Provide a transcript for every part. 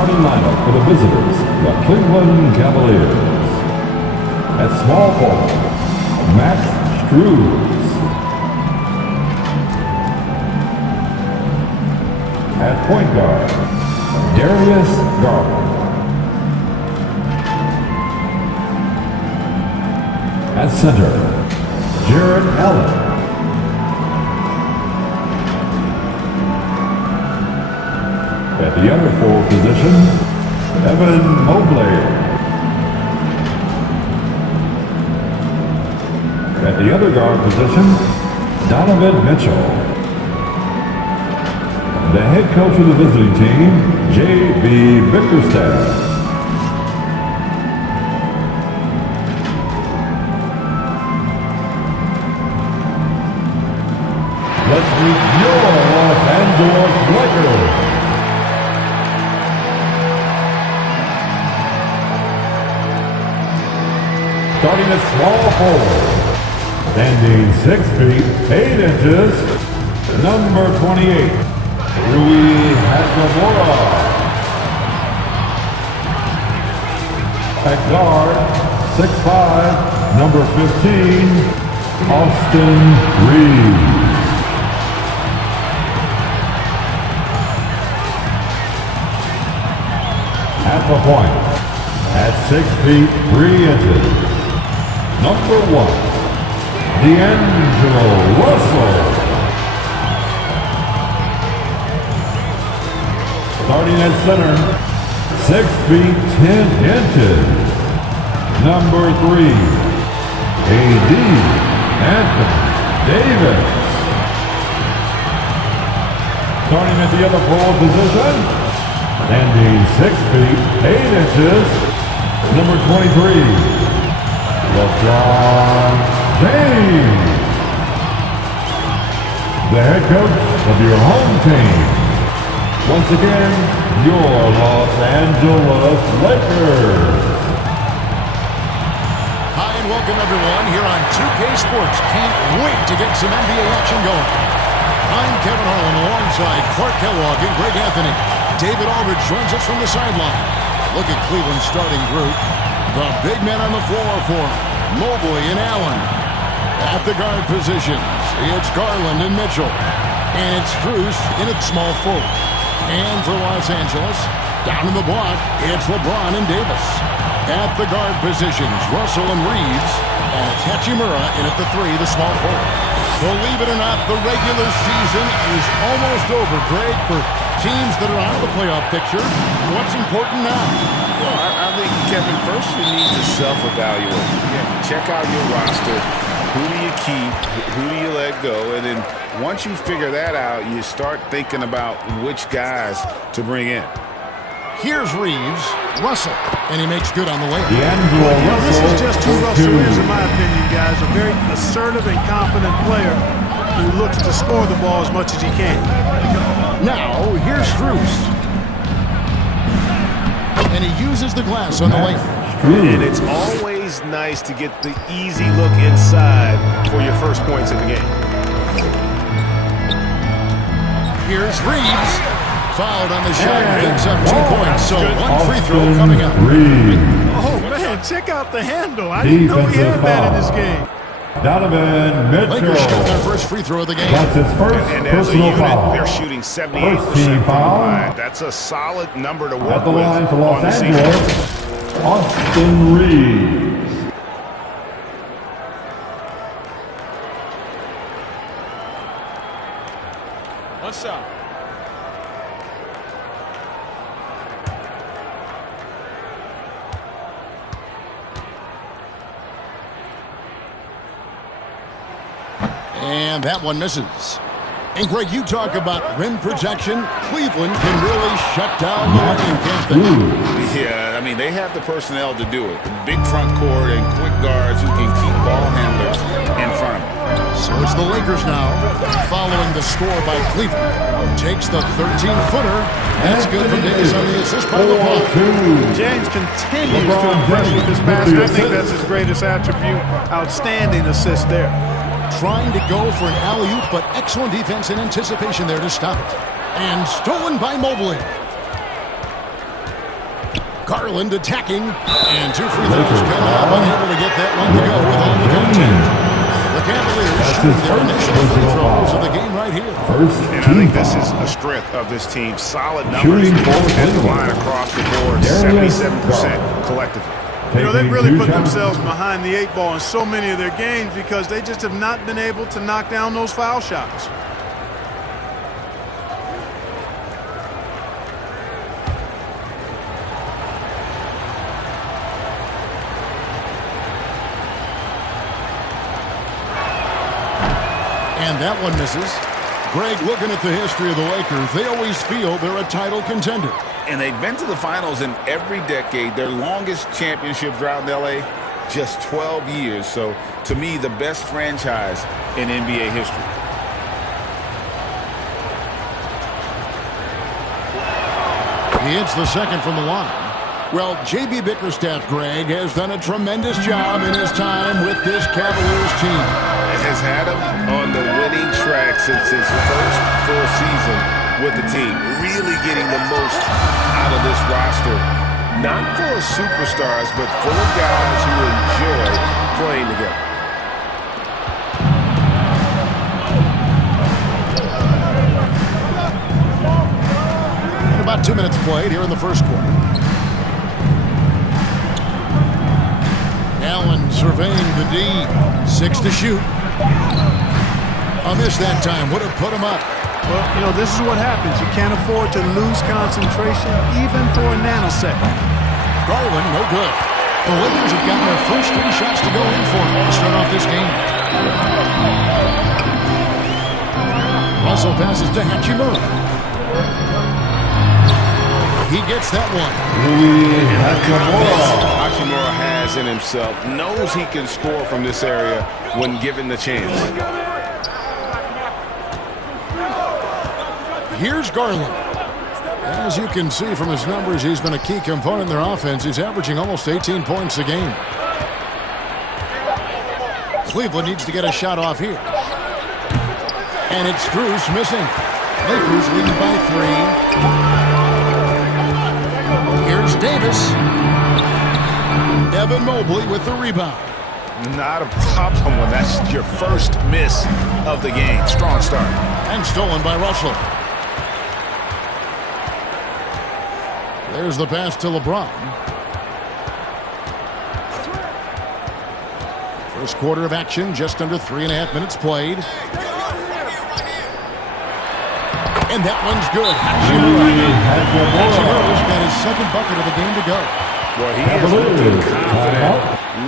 starting lineup for the visitors, the Cleveland Cavaliers. At small forward, Max Struz. At point guard, Darius Garland. At center, Jared Allen. At the other forward position, Evan Mobley. At the other guard position, Donovan Mitchell. The head coach of the visiting team, J.B. Bickerstaff. Let's meet your Los Angeles Lakers. Starting at small forward, standing 6 feet 8 inches, number 28, Rui Hachimura. At guard, 6'5", number 15, Austin Reeves. At the point, at 6 feet 3 inches, number 1, D'Angelo Russell. Starting at center, 6 feet 10 inches, number 3, A.D. Anthony Davis. Starting at the other forward position, standing 6 feet 8 inches, number 23, LeBron James. The head coach of your home team. Once again, your Los Angeles Lakers. Hi and welcome everyone here on 2K Sports. Can't wait to get some NBA action going. I'm Kevin Harlan alongside Clark Kellogg and Greg Anthony. David Aldridge joins us from the sideline. Look at Cleveland's starting group. The big men on the floor for Mobley and Allen. At the guard positions, it's Garland and Mitchell. And it's Struz in at small forward. And for Los Angeles, down in the block, it's LeBron and Davis. At the guard positions, Russell and Reeves. And it's Hachimura in at the 3, the small forward. Believe it or not, the regular season is almost over, Greg, for teams that are out of the playoff picture. What's important now? Well, I think, Kevin, first you need to self-evaluate. Check out your roster. Who do you keep? Who do you let go? And then once you figure that out, you start thinking about which guys to bring in. Here's Reeves, Russell, and he makes good on the way. This is just who Russell is, in my opinion, guys. A very assertive and confident player who looks to score the ball as much as he can. Now, here's Struz. And he uses the glass on the way. And it's always nice to get the easy look inside for your first points in the game. Here's Reeves. Fouled on the shot, picks up 2 points, so one free throw coming up. Oh, man, check out the handle. I didn't know he had that in this game. Donovan Mitchell. Lakers got their first free throw of the game. That's his first And as a personal unit, foul. they're shooting 78% First team from the foul. line. That's a solid number to work At the with line for on Los the season. Angeles, Austin Reeves. What's up? And that one misses. And Greg, you talk about rim protection. Cleveland can really shut down the lane, can't they? Yeah, I mean, they have the personnel to do it. Big front court and quick guards who can keep ball handlers in front of them. So it's the Lakers now, following the score by Cleveland. Takes the 13-footer. That's good from Davis on the assist by LeBron. James continues to impress with his pass. I think that's his greatest attribute. Outstanding assist there. Trying to go for an alley-oop, but excellent defense and anticipation there to stop it. And stolen by Mobley. Garland attacking. And 2 free throws coming up, unable to get that one to go with all the contact. The Cavaliers shooting their initial free throws of the game right here. And I think this is a strength of this team. Solid numbers at the line across the board. 77% collectively. You know, they've really put themselves behind the 8 ball in so many of their games because they just have not been able to knock down those foul shots. And that one misses. Greg, looking at the history of the Lakers, they always feel they're a title contender. And they've been to the finals in every decade. Their longest championship drought in LA, just 12 years. So, to me, the best franchise in NBA history. He hits the second from the line. Well, J.B. Bickerstaff, Greg, has done a tremendous job in his time with this Cavaliers team. Has had him on the winning track since his first full season with the team. Really getting the most out of this roster. Not full of superstars, but full of guys who enjoy playing together. And about 2 minutes played here in the first quarter. Allen surveying the D. 6 to shoot. A miss that time would have put him up. Well, you know, this is what happens. You can't afford to lose concentration even for a nanosecond. Garland, no good. The Lakers have gotten their first 3 shots to go in for him to start off this game. Russell passes to Hachimura. He gets that one. Hachimura has in himself, knows he can score from this area when given the chance. Here's Garland. As you can see from his numbers, he's been a key component in their offense. He's averaging almost 18 points a game. Cleveland needs to get a shot off here. And it's Strus missing. Lakers leading by 3. Here's Davis. Evan Mobley with the rebound. Not a problem when that's your first miss of the game. Strong start. And stolen by Russell. There's the pass to LeBron. First quarter of action, just under 3.5 minutes played. And that one's good. Hachimura's got his second bucket of the game to go. Well, he is looking confident.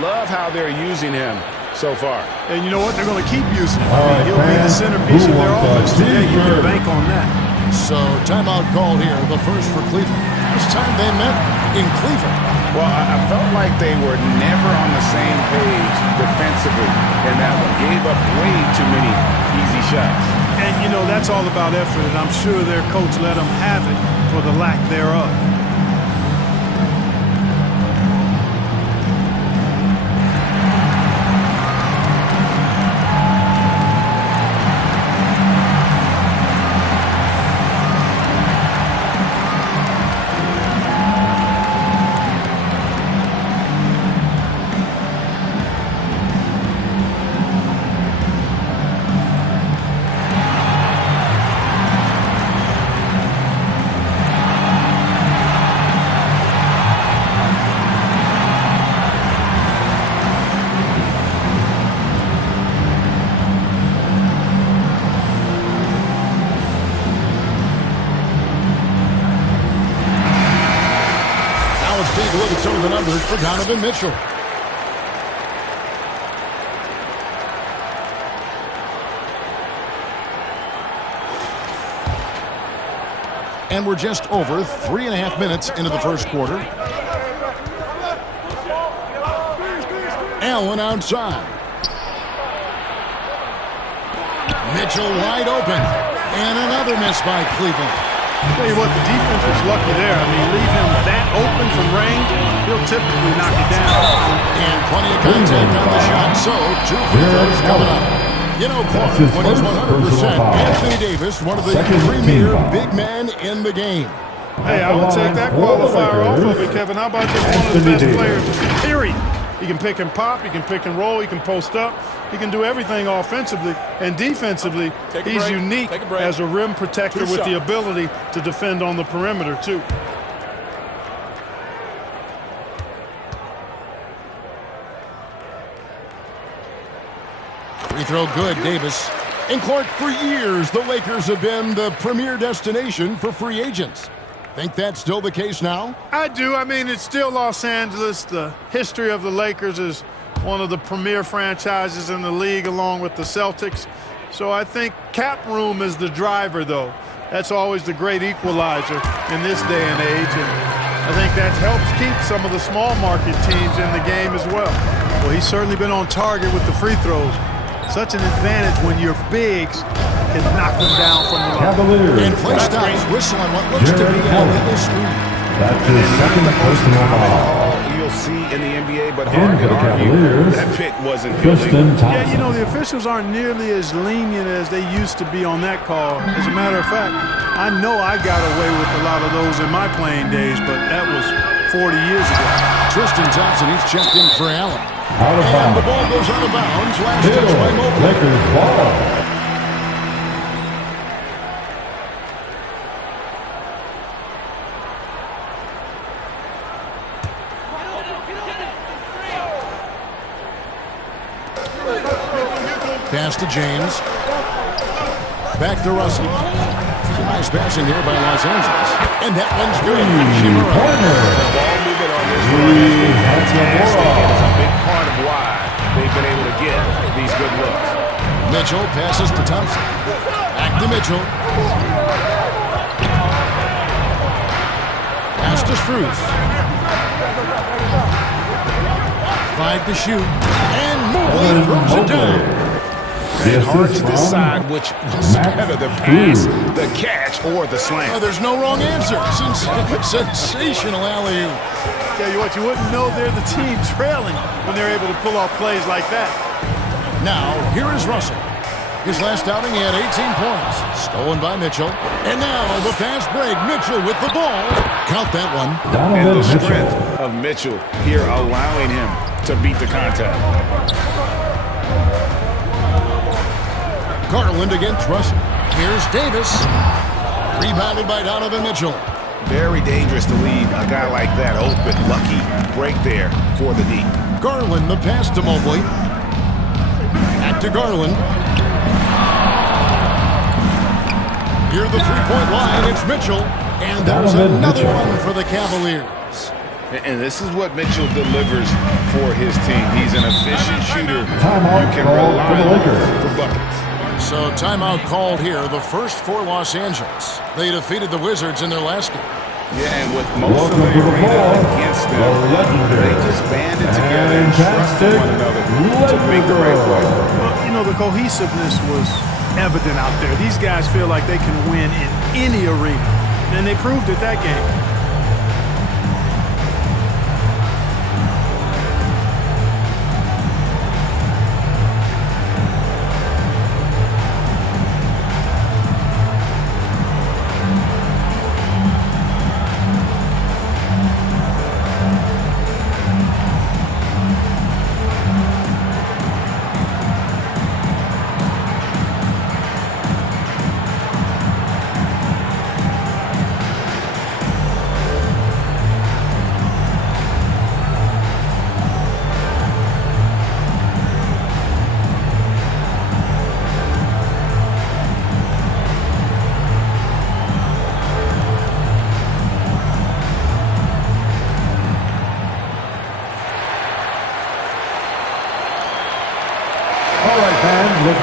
Love how they're using him so far. And you know what? They're going to keep using him. He'll be the centerpiece of their offense today. You can bank on that. So, timeout called here, the first for Cleveland. This time they met in Cleveland. Well, I felt like they were never on the same page defensively, and that one gave up way too many easy shots. And, you know, that's all about effort, and I'm sure their coach let them have it for the lack thereof. Take a look at some of the numbers for Donovan Mitchell. And we're just over 3.5 minutes into the first quarter. Allen outside. Mitchell wide open. And another miss by Cleveland. I'll tell you what, the defense was lucky there. I mean, leave him that open from range, he'll typically knock it down. And plenty of contact on the shot, so 2 free throws coming up. You know, Clark, when he's 100%, Anthony Davis, one of the premier big men in the game. Hey, I would take that qualifier off of it, Kevin. How about just one of the best players, period? He can pick and pop, he can pick and roll, he can post up, he can do everything offensively and defensively. He's unique as a rim protector with the ability to defend on the perimeter, too. Free throw good, Davis. And Clark, for years, the Lakers have been the premier destination for free agents. Think that's still the case now? I do. I mean, it's still Los Angeles. The history of the Lakers is one of the premier franchises in the league along with the Celtics. So I think cap room is the driver, though. That's always the great equalizer in this day and age. And I think that helps keep some of the small market teams in the game as well. Well, he's certainly been on target with the free throws. Such an advantage when your bigs can knock them down from the line. Cavaliers. And play stops whistle on what looks to be a illegal screen. That's his second personal foul. You'll see in the NBA, but hard to argue that pick wasn't illegal. Yeah, you know, the officials aren't nearly as lenient as they used to be on that call. As a matter of fact, I know I got away with a lot of those in my playing days, but that was 40 years ago. Tristan Thompson, he's checked in for Allen. Out of And bounds. the ball goes out of bounds. Last touch by Mobley. Lakers ball. Pass to James. Back to Russell. Nice passing here by Los Angeles. And that one's good. Shimura. Ball movement on this run has been fantastic. It is a big part of why they've been able to get these good looks. Mitchell passes to Thompson. Back to Mitchell. Pass to Strus. 5 to shoot. And Mobley throws it down. It's hard to decide which was better, the pass, the catch, or the slam. Oh, there's no wrong answer. Sensational alley-oop. Tell you what, you wouldn't know they're the team trailing when they're able to pull off plays like that. Now, here is Russell. His last outing, he had 18 points. Stolen by Mitchell. And now, the fast break. Mitchell with the ball. Count that one. And the strength of Mitchell here allowing him to beat the contact. Garland against Russell. Here's Davis. Rebounded by Donovan Mitchell. Very dangerous to leave a guy like that open. Lucky break there for the D. Garland, the pass to Mobley. Back to Garland. Near the three-point line, it's Mitchell. And there's another one for the Cavaliers. And this is what Mitchell delivers for his team. He's an efficient shooter. You can rely on for buckets. So timeout called here, the first for Los Angeles. They defeated the Wizards in their last game. Yeah, and with most of the arena against them, they just banded together and trusted one another to make the right play. Well, you know, the cohesiveness was evident out there. These guys feel like they can win in any arena, and they proved it that game.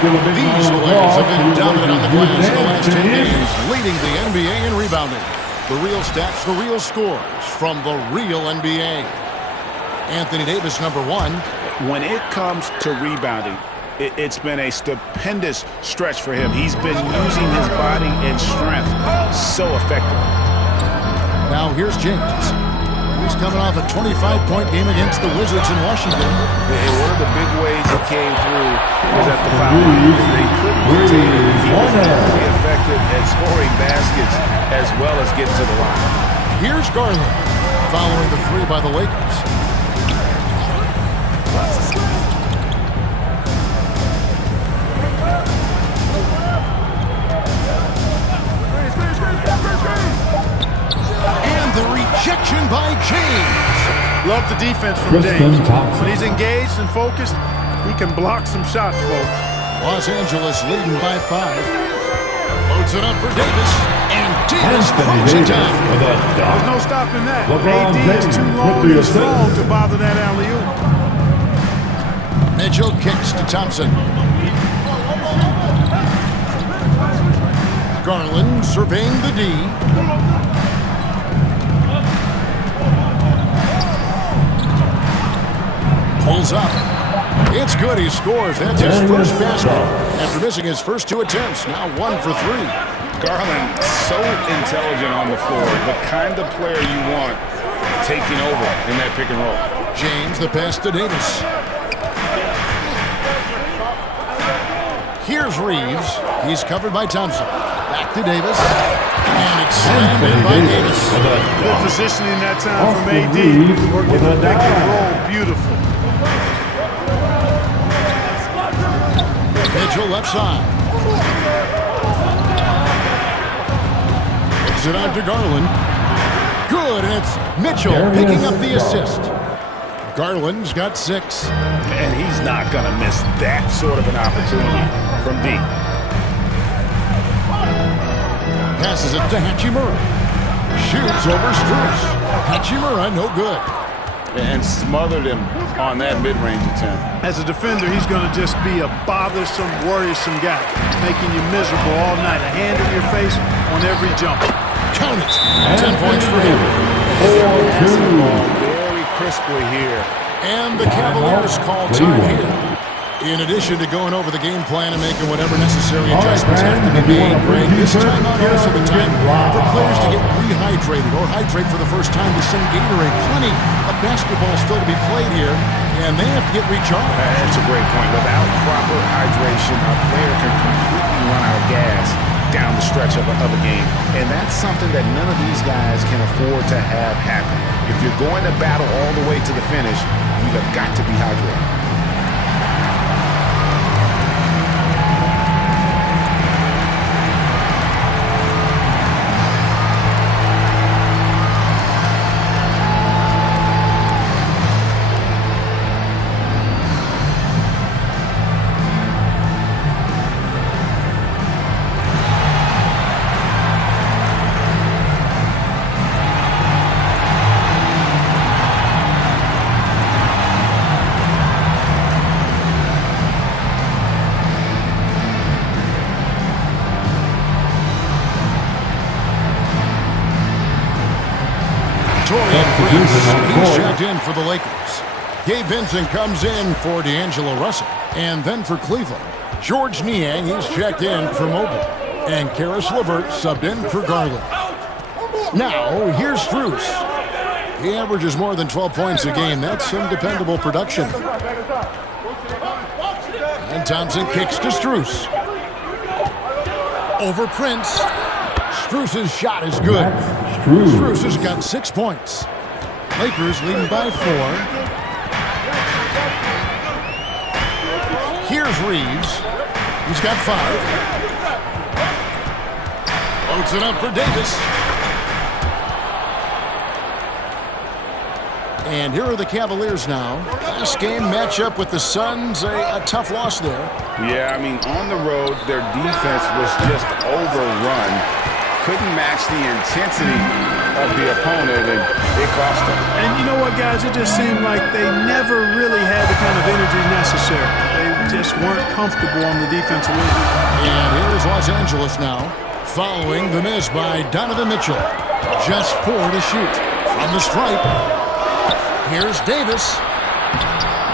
These players have been dominant on the glass in the last 10 games, leading the NBA in rebounding. The real stats, the real scores from the real NBA. Anthony Davis, number one. When it comes to rebounding, it's been a stupendous stretch for him. He's been using his body and strength so effectively. Now here's James. He's coming off a 25-point game against the Wizards in Washington. And one of the big ways he came through was at the foul line. They couldn't contain him. He was very effective effective at scoring baskets as well as getting to the line. Here's Garland, following the three by the Lakers. And the rejection by James. Love the defense from James. When he's engaged and focused, he can block some shots, folks. Los Angeles leading by 5. Loads it up for Davis. And Davis throws it down. There's no stopping that. LeBron AD is James too with long the and assist. strong to bother that alley-oop. Mitchell kicks to Thompson. Garland surveying the D. Pulls up. It's good. He scores. That's his first basket after missing his first 2 attempts. Now 1 for 3. Garland, so intelligent on the floor, the kind of player you want taking over in that pick and roll. James, the pass to Davis. Here's Reeves. He's covered by Thompson. Back to Davis. And it's slammed in by Davis. Good positioning that time from AD. Working the pick and roll. Beautiful. Mitchell left side. Gives it out to Garland. Good, and it's Mitchell picking up the assist. Garland's got 6. And he's not going to miss that sort of an opportunity from deep. Passes it to Hachimura. Shoots over Strus. Hachimura, no good. And smothered him on that mid-range attempt. As a defender, he's going to just be a bothersome, worrisome guy, making you miserable all night. A hand in your face on every jump. Count it. 10 points for him. Very crisply here. And the Cavaliers call time here. In addition to going over the game plan and making whatever necessary adjustments have to be made, Greg, this timeout also the time for players to get rehydrated or hydrate for the first time with some Gatorade. Plenty of basketball still to be played here, and they have to get recharged. That's a great point. Without proper hydration, a player can completely run out of gas down the stretch of a game. And that's something that none of these guys can afford to have happen. If you're going to battle all the way to the finish, you have got to be hydrated. He's checked in for the Lakers. Gabe Vincent comes in for D'Angelo Russell. And then for Cleveland, George Niang, he's checked in for Mobley. And Karis LeVert subbed in for Garland. Now, here's Strus. He averages more than 12 points a game. That's some dependable production. And Thompson kicks to Strus. Over Prince. Strus's shot is good. Strus has got 6 points. Lakers leading by 4. Here's Reeves. He's got 5. Loads it up for Davis. And here are the Cavaliers now. Last game matchup with the Suns, a tough loss there. Yeah, I mean, on the road, their defense was just overrun. Couldn't match the intensity of the opponent, and it cost them. And you know what, guys? It just seemed like they never really had the kind of energy necessary. They just weren't comfortable on the defensive end. And here's Los Angeles now, following the miss by Donovan Mitchell. Just 4 to shoot from the stripe. Here's Davis.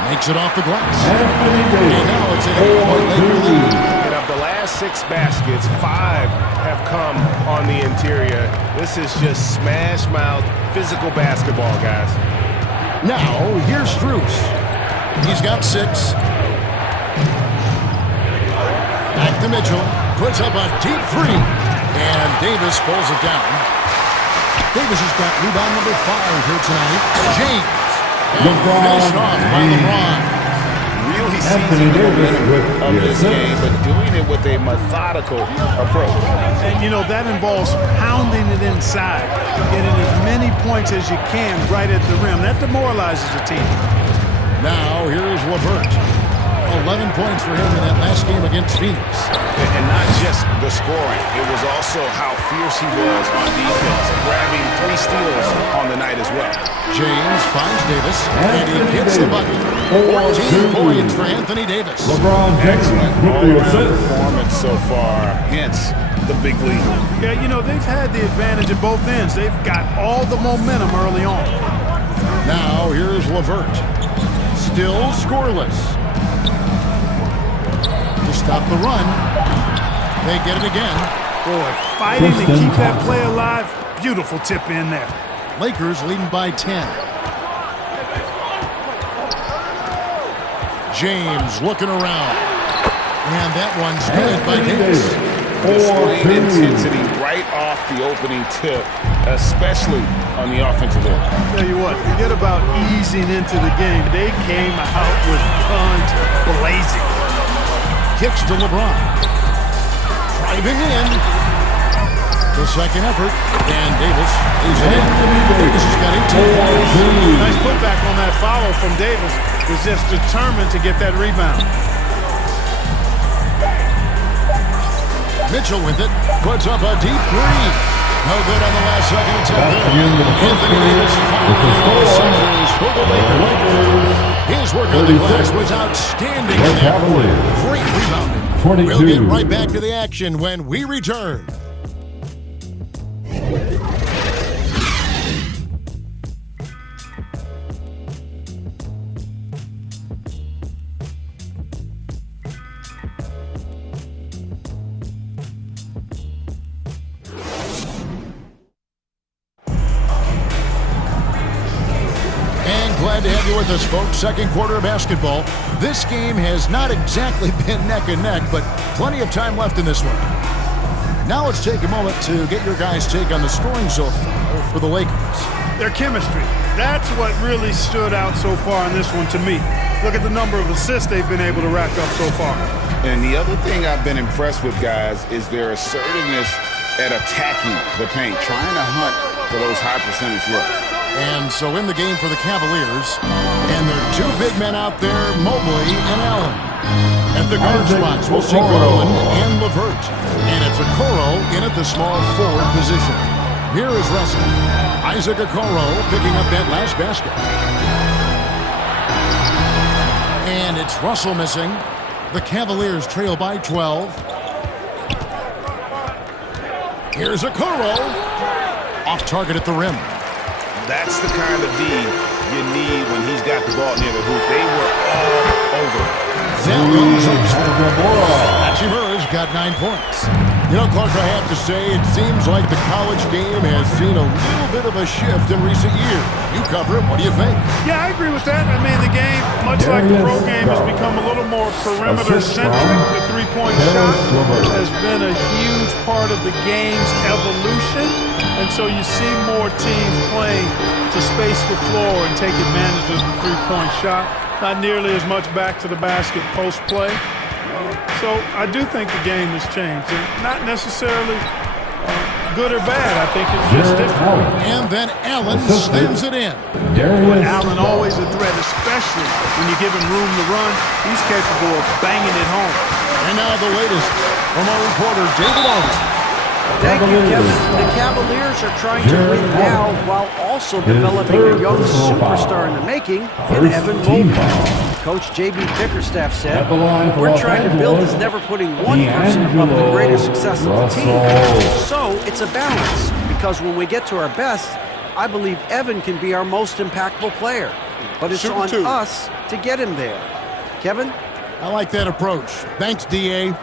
Makes it off the glass. And now it's an 8-point Laker lead. And of the last 6 baskets, 5 have come on the interior. This is just smash mouth, physical basketball, guys. Now, here's Strus. He's got 6. Back to Mitchell. Puts up a deep 3. And Davis pulls it down. Davis has got rebound number 5 here tonight. James. And finished off by LeBron. Really seizing the momentum of this game, but doing it with a methodical approach. And, you know, that involves pounding it inside, getting as many points as you can right at the rim. That demoralizes the team. Now, here's LeVert. 11 points for him in that last game against Phoenix. And not just the scoring. It was also how fierce he was on defense, grabbing 3 steals on the night as well. James finds Davis, and he gets the bucket. 14 points for Anthony Davis. LeBron James with the assist. Performance so far, hence the big lead. Yeah, you know, they've had the advantage at both ends. They've got all the momentum early on. Now, here's LeVert. Still scoreless. To stop the run. They get it again. Boy, fighting to keep that play alive. Beautiful tip in there. Lakers leading by 10. James looking around. And that one's good by Davis. Displaying intensity right off the opening tip, especially on the offensive end. Tell you what, forget about easing into the game. They came out with guns blazing. Kicks to LeBron. Driving in. The second effort. And Davis is in. Davis has got 18 points. Nice putback on that follow from Davis. Was just determined to get that rebound. Mitchell with it. Puts up a deep 3. No good on the last second attempt there. Anthony Davis firing on the cylinders for the Lakers. His work on the glass was outstanding. Great rebounding. We'll get right back to the action when we return. Glad to have you with us, folks. Second quarter of basketball. This game has not exactly been neck and neck, but plenty of time left in this one. Now let's take a moment to get your guys' take on the scoring so far for the Lakers. Their chemistry. That's what really stood out so far in this one to me. Look at the number of assists they've been able to rack up so far. And the other thing I've been impressed with, guys, is their assertiveness at attacking the paint, trying to hunt for those high percentage looks. And so in the game for the Cavaliers, and there are 2 big men out there, Mobley and Allen. At the guard spots, we'll see Garland and LeVert. And it's Okoro in at the small forward position. Here is Russell. Isaac Okoro picking up that last basket. And it's Russell missing. The Cavaliers trail by 12. Here's Okoro. Off target at the rim. That's the kind of D you need when he's got the ball near the hoop. They were all over. Hachimura's got 9 points. You know, Clark, I have to say, it seems like the college game has seen a little bit of a shift in recent years. You cover it. What do you think? Yeah, I agree with that. I mean, the game, much like the pro game, has become a little more perimeter-centric. The three-point shot has been a huge part of the game's evolution. And so you see more teams playing to space the floor and take advantage of the three-point shot. Not nearly as much back to the basket post-play. So I do think the game has changed. And not necessarily good or bad. I think it's just different. And then Allen slams it in. Allen always a threat, especially when you give him room to run. He's capable of banging it home. And now the latest from our reporter, David Aldridge. Thank you, Kevin. The Cavaliers are trying to win now while also developing a young superstar in the making in Evan Mobley. Coach J.B. Bickerstaff said, "We're trying to build as never putting one person above the greater success of the team. So it's a balance, because when we get to our best, I believe Evan can be our most impactful player. But it's on us to get him there." Kevin? I like that approach. Thanks, D.A.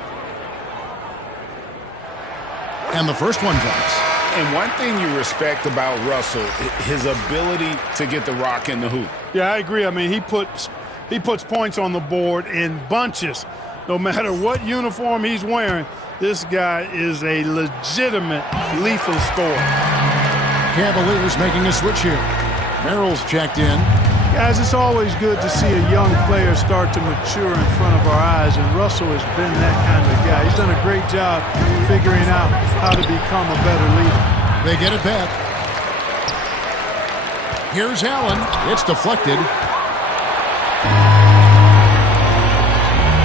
And the first one drops. And one thing you respect about Russell, his ability to get the rock in the hoop. Yeah, I agree. I mean, he puts points on the board in bunches. No matter what uniform he's wearing, this guy is a legitimate lethal scorer. Cavaliers making a switch here. Merrill's checked in. Guys, it's always good to see a young player start to mature in front of our eyes, and Russell has been that kind of guy. He's done a great job figuring out how to become a better leader. They get it back. Here's Allen. It's deflected.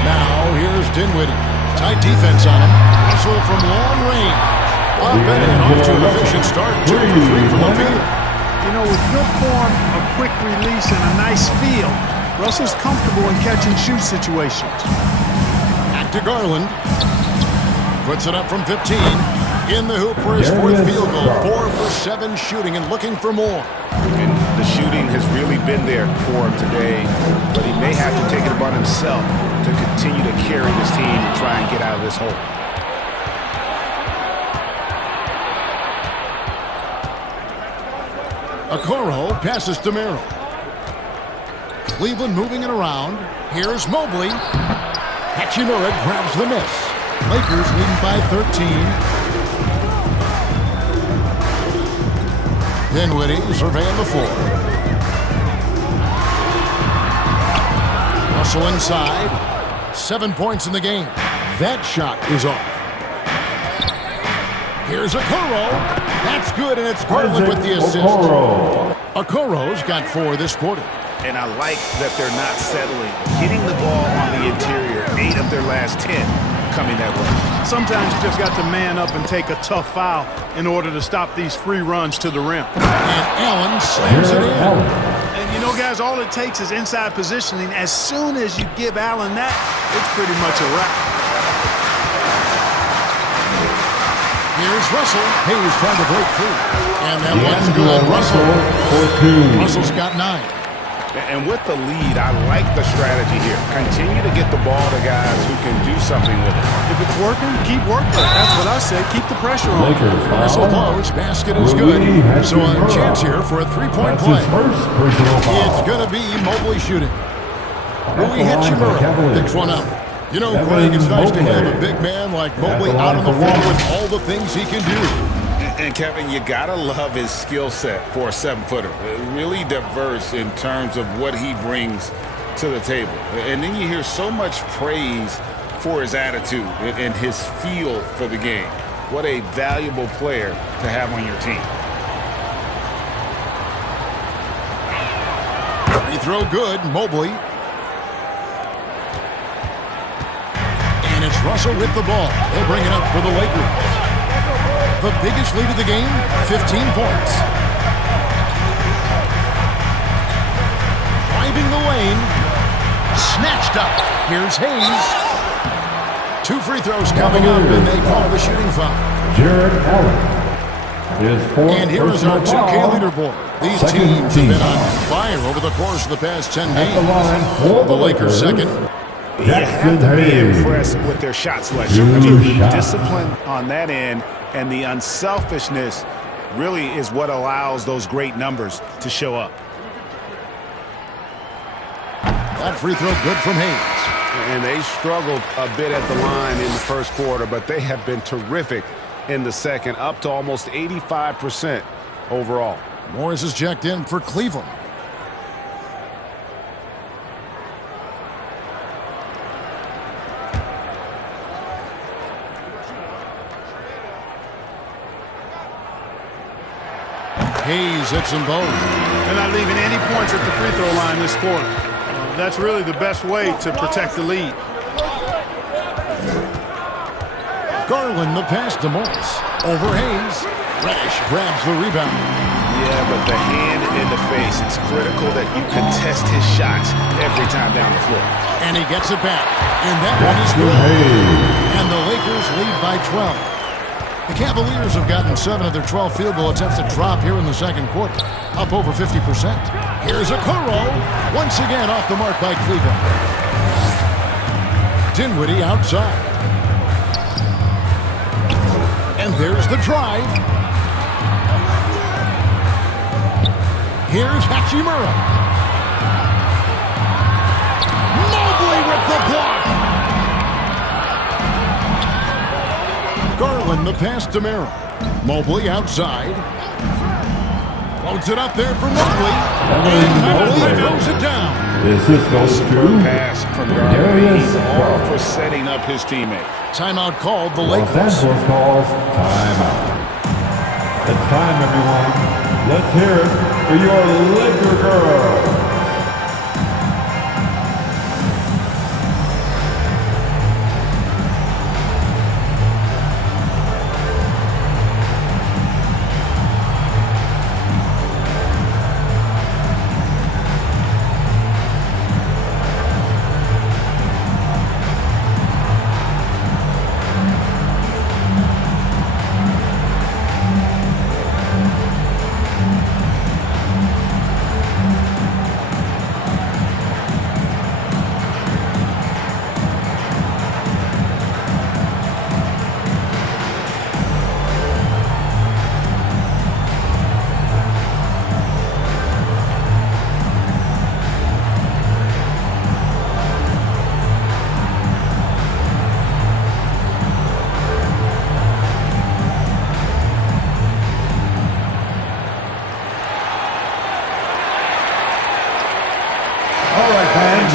Now here's Dinwiddie. Tight defense on him. Russell from long range. Bob Bennett off to an efficient start. 2 for 3 from the field. You know, with good form, a quick release, and a nice feel, Russell's comfortable in catch-and-shoot situations. Back to Garland. Puts it up from 15. In the hoop for his 4th field goal. 4 for 7 shooting and looking for more. And the shooting has really been there for him today, but he may have to take it upon himself to continue to carry this team and try and get out of this hole. Okoro passes to Merrill. Cleveland moving it around. Here's Mobley. Hachimura grabs the miss. Lakers leading by 13. Dinwiddie surveying the floor. Russell inside. 7 points in the game. That shot is off. Here's Okoro. That's good, and it's Garland with the assist. Okoro's got 4 this quarter. And I like that they're not settling. Getting the ball on the interior, 8 of their last 10 coming that way. Sometimes you just got to man up and take a tough foul in order to stop these free runs to the rim. And Allen slams it in. And you know, guys, all it takes is inside positioning. As soon as you give Allen that, it's pretty much a wrap. Here's Russell. Hayes trying to break free. And that one's good. Russell's got 9. And with the lead, I like the strategy here. Continue to get the ball to guys who can do something with it. If it's working, keep working. That's what I say. Keep the pressure on. Whistle blows. Basket is good. So a chance here for a 3-point play. It's going to be Mobley shooting. Rui Hachimura picks one up. You know, Greg, it's nice to have a big man like Mobley out on the floor with all the things he can do. And Kevin, you gotta love his skill set for a 7-footer. Really diverse in terms of what he brings to the table. And then you hear so much praise for his attitude and his feel for the game. What a valuable player to have on your team. Free throw good, Mobley. And it's Russell with the ball. They'll bring it up for the Lakers. The biggest lead of the game, 15 points. Driving the lane. Snatched up. Here's Hayes. 2 free throws coming up, and they call the shooting foul. Jared Allen is 4. And here is our 2K leaderboard. These teams have been on fire over the course of the past 10 games. The Lakers second. You have to be impressed with their shot selection. The discipline on that end and the unselfishness really is what allows those great numbers to show up. That free throw good from Hayes. And they struggled a bit at the line in the first quarter, but they have been terrific in the second, up to almost 85% overall. Morris is checked in for Cleveland. Hayes hits them both. They're not leaving any points at the free throw line this quarter. That's really the best way to protect the lead. Garland the pass to Morris. Over Hayes. Reddish grabs the rebound. Yeah, but the hand in the face, it's critical that you contest his shots every time down the floor. And he gets it back. And that one is good. And the Lakers lead by 12. The Cavaliers have gotten 7 of their 12 field goal attempts to drop here in the second quarter, up over 50%. Here's Okoro, once again off the mark by Cleveland. Dinwiddie outside. And there's the drive. Here's Hachimura. Mobley with the block. Garland the pass to Merrill. Mobley outside. Floats it up there for Mobley. And Mobley throws it down. The assist goes to Pass from Garland. He's all for setting up his teammate. Timeout called the Los Lakers. Angeles calls timeout. It's time, everyone. Let's hear it for your Laker girls.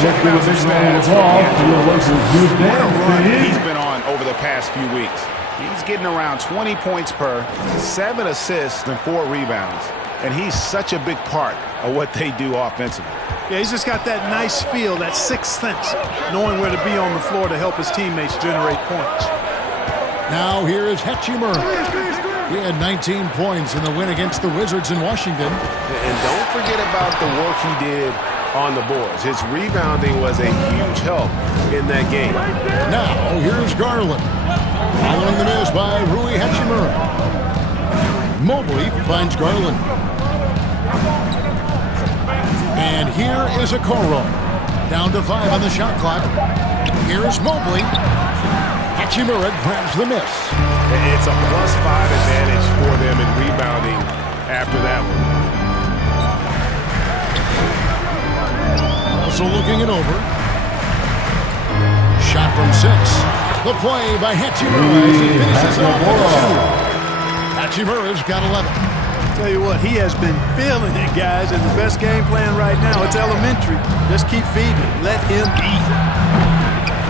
Let's give a big round of applause to the Lakers' youth dance team. He's been on over the past few weeks. He's getting around 20 points per, 7 assists, and 4 rebounds. And he's such a big part of what they do offensively. Yeah, he's just got that nice feel, that sixth sense, knowing where to be on the floor to help his teammates generate points. Now here is Hachimura. He had 19 points in the win against the Wizards in Washington. And don't forget about the work he did on the boards. His rebounding was a huge help in that game. Now here's Garland. Following the miss by Rui Hachimura. Mobley finds Garland. And here is Okoro. Down to 5 on the shot clock. Here's Mobley. Hachimura grabs the miss. It's a +5 advantage for them in rebounding after that one. Also looking it over. Shot from 6. The play by Hachimura as he finishes off with a 2. Hachimura's got 11. Tell you what, he has been feeling it, guys, and the best game plan right now, it's elementary. Just keep feeding. Let him eat.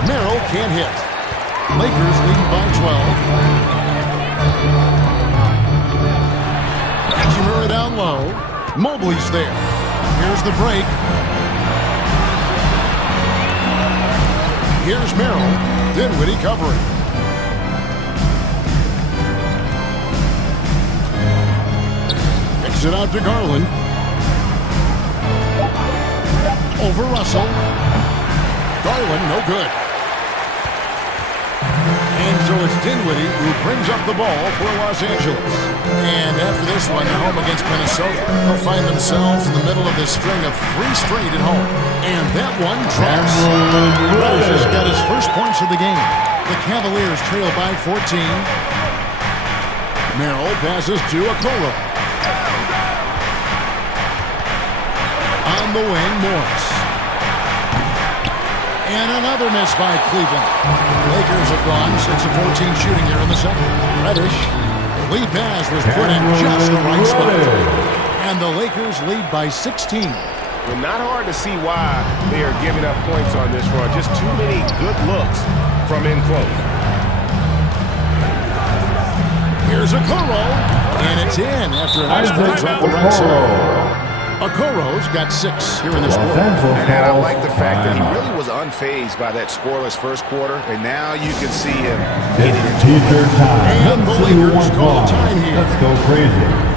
Merrill can't hit. Lakers leading by 12. Hachimura down low. Mobley's there. Here's the break. Here's Merrill. Dinwiddie covering. Kicks it out to Garland. Over Russell. Garland, no good. And so it's Dinwiddie who brings up the ball for Los Angeles. And after this one, they're home against Minnesota. They'll find themselves in the middle of this string of 3 straight at home. And that one drops. Rose has got his first points of the game. The Cavaliers trail by 14. Merrill passes to Okoro. On the wing, Morris. And another miss by Cleveland. Lakers have gone 6 of 14 shooting here in the second. Reddish. The lead pass was put in just the right spot. And the Lakers lead by 16. Well, not hard to see why they are giving up points on this run. Just too many good looks from in close. Here's Okoro. And it's in after a nice pitch off the right side. Okoro's got 6 here in this quarter. And I like the fact that he really was unfazed by that scoreless first quarter, and now you can see him getting It's into teacher time. And the Let's see who Lakers won call one. time here. Let's go crazy.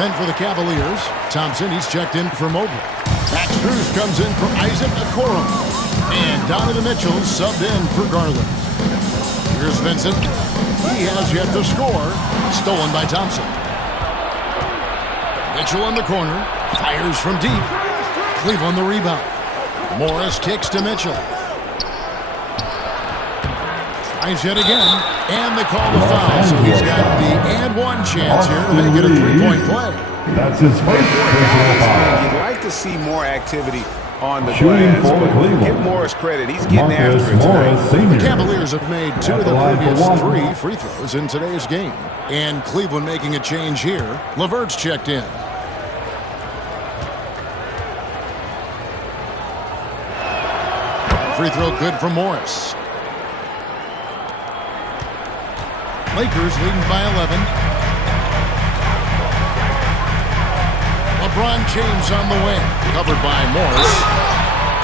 Then for the Cavaliers, Thompson, he's checked in for Mobley. Max Strus comes in for Isaac Okoro. And Donovan Mitchell subbed in for Garland. Here's Vincent. He has yet to score. Stolen by Thompson. Mitchell in the corner. Fires from deep. Cleveland the rebound. Morris kicks to Mitchell. Tries yet again. And they call the foul. So he's got the and one chance here to make it a three-point play. That's his first personal foul. You'd like to see more activity on the glass, but give Morris credit. He's getting after it tonight. The Cavaliers have made 2 of the previous 3 free throws in today's game. And Cleveland making a change here. LeVert's checked in. Free throw good for Morris. Lakers leading by 11. LeBron James on the wing. Covered by Morris.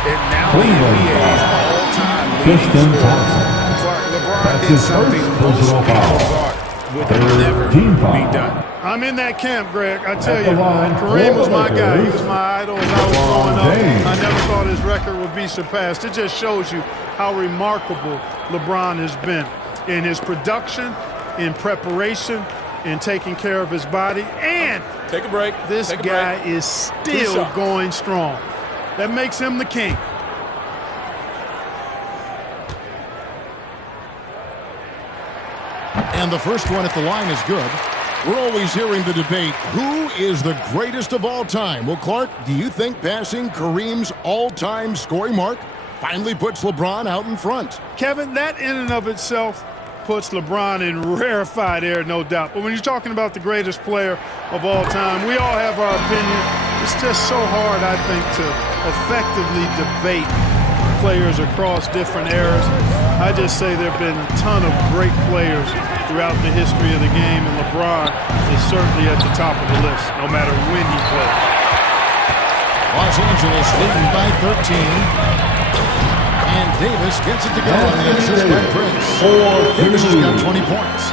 And now the NBA's all-time leading scorer. LeBron did something most people thought would never be done. I'm in that camp, Greg. I tell you, Kareem was my guy. He was my idol as I was growing up. I never thought his record would be surpassed. It just shows you how remarkable LeBron has been in his production, in preparation, in taking care of his body, and take a break. This guy is still going strong. That makes him the king. And the first one at the line is good. We're always hearing the debate, who is the greatest of all time? Well, Clark, do you think passing Kareem's all-time scoring mark finally puts LeBron out in front? Kevin, that in and of itself puts LeBron in rarefied air, no doubt. But when you're talking about the greatest player of all time, we all have our opinion. It's just so hard, I think, to effectively debate players across different eras. I just say there have been a ton of great players throughout the history of the game, and LeBron is certainly at the top of the list, no matter when he plays. Los Angeles leading by 13. And Davis gets it to go on the assist by Prince. Davis has got 20 points.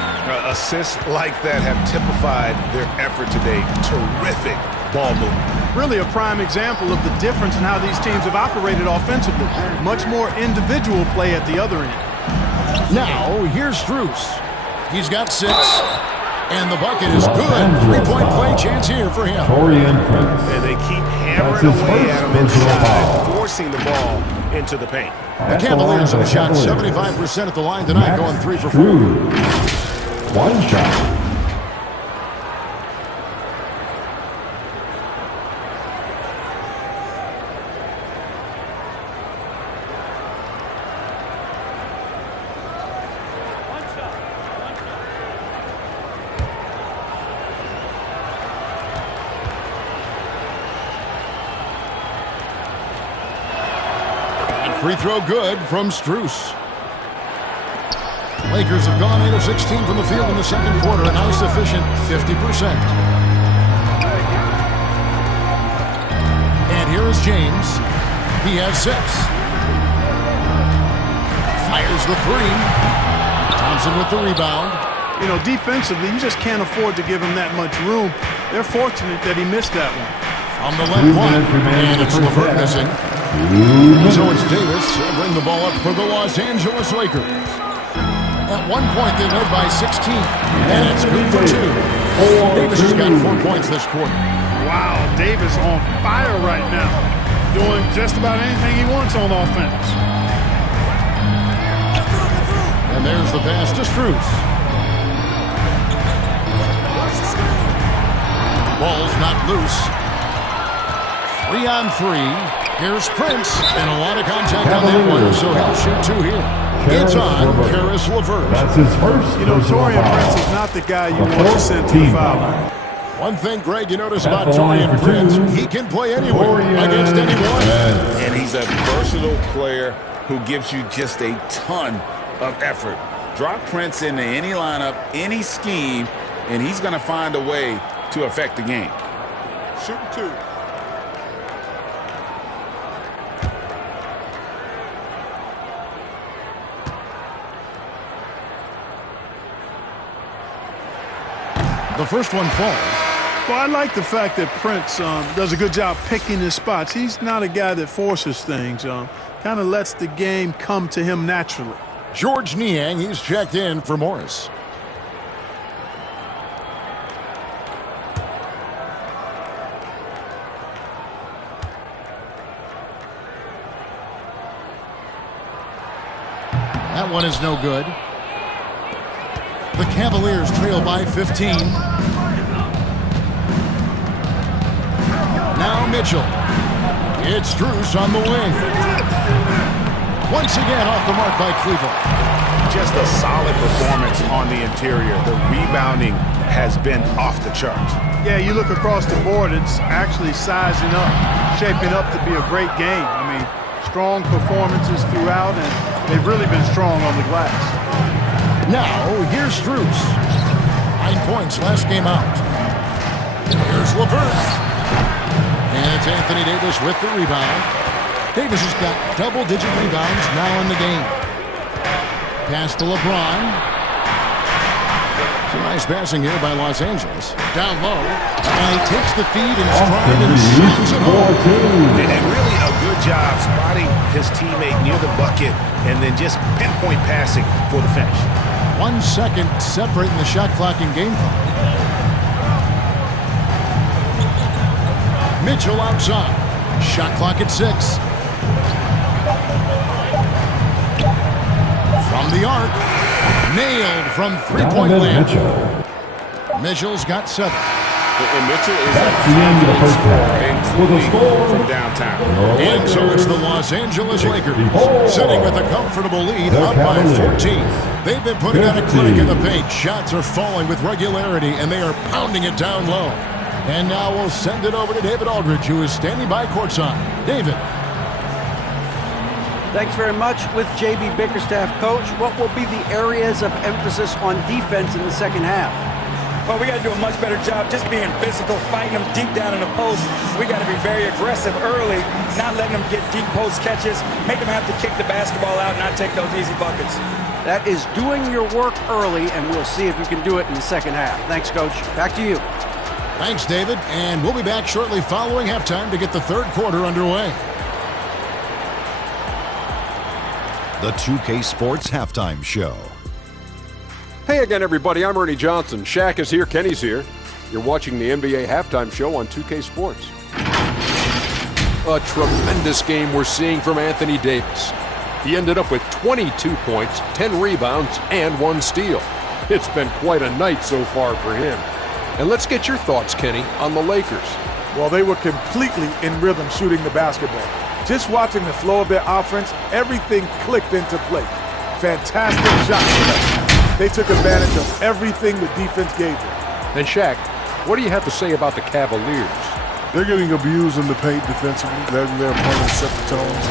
Assists like that have typified their effort today. Terrific ball movement. Really a prime example of the difference in how these teams have operated offensively. Much more individual play at the other end. Now, here's Strus. He's got 6. And the bucket is good. 3-point play chance here for him. And they keep hammering away at him inside, forcing the ball into the paint. The Cavaliers have shot 75% at the line tonight, going 3 for 4. One shot. Free throw good from Strus. Lakers have gone 8 of 16 from the field in the second quarter, a nice efficient 50%. And here is James. He has 6. Fires the 3. Thompson with the rebound. You know, defensively, you just can't afford to give him that much room. They're fortunate that he missed that one. On the left block, and it's LeVert missing. So it's Davis. He'll bring the ball up for the Los Angeles Lakers. At one point, they led by 16, and it's good for 2. Davis has got 4 points this quarter. Wow, Davis on fire right now, doing just about anything he wants on offense. And there's the pass to Strus. Ball's not loose. 3 on 3. Here's Prince, and a lot of contact on that one, so he'll shoot 2 here. It's on Karis LeVert. That's his first. You know, Taurean Prince is not the guy you want to send to the foul line. One thing, Greg, you notice about Taurean Prince, he can play anywhere, against anyone. And he's a versatile player who gives you just a ton of effort. Drop Prince into any lineup, any scheme, and he's going to find a way to affect the game. Shooting 2. The first one falls. Well, I like the fact that Prince does a good job picking his spots. He's not a guy that forces things. Kind of lets the game come to him naturally. George Niang, he's checked in for Morris. That one is no good. The Cavaliers trail by 15. Now Mitchell. It's Strus on the wing. Once again off the mark by Cleveland. Just a solid performance on the interior. The rebounding has been off the charts. Yeah, you look across the board, it's actually sizing up, shaping up to be a great game. I mean, strong performances throughout, and they've really been strong on the glass. Now, here's Strus. 9 points last game out. Here's LeVert. And it's Anthony Davis with the rebound. Davis has got double-digit rebounds now in the game. Pass to LeBron. Some nice passing here by Los Angeles. Down low. And he takes the feed in stride and slams it home. And really a good job spotting his teammate near the bucket and then just pinpoint passing for the finish. 1 second separating the shot clock and game clock. Mitchell outside. Shot clock at 6. From the arc. Nailed from three-point land. Mitchell's got 7. And Mitchell is That's the end of the first half. With a score from downtown. And so it's the Los Angeles Lakers sitting with a comfortable lead up by 14. They've been putting on a clinic in the paint. Shots are falling with regularity, and they are pounding it down low. And now we'll send it over to David Aldridge, who is standing by courtside. David. Thanks very much. With J.B. Bickerstaff, Coach, what will be the areas of emphasis on defense in the second half? Well, we got to do a much better job just being physical, fighting them deep down in the post. We got to be very aggressive early, not letting them get deep post catches, make them have to kick the basketball out and not take those easy buckets. That is doing your work early, and we'll see if you can do it in the second half. Thanks, Coach. Back to you. Thanks, David. And we'll be back shortly following halftime to get the third quarter underway. The 2K Sports Halftime Show. Hey again, everybody. I'm Ernie Johnson. Shaq is here. Kenny's here. You're watching the NBA Halftime Show on 2K Sports. A tremendous game we're seeing from Anthony Davis. He ended up with 22 points, 10 rebounds, and 1 steal. It's been quite a night so far for him. And let's get your thoughts, Kenny, on the Lakers. Well, they were completely in rhythm shooting the basketball. Just watching the flow of their offense, everything clicked into place. Fantastic shot selection. They took advantage of everything the defense gave them. And Shaq, what do you have to say about the Cavaliers? They're getting abused in the paint defensively, letting their opponents set the tones.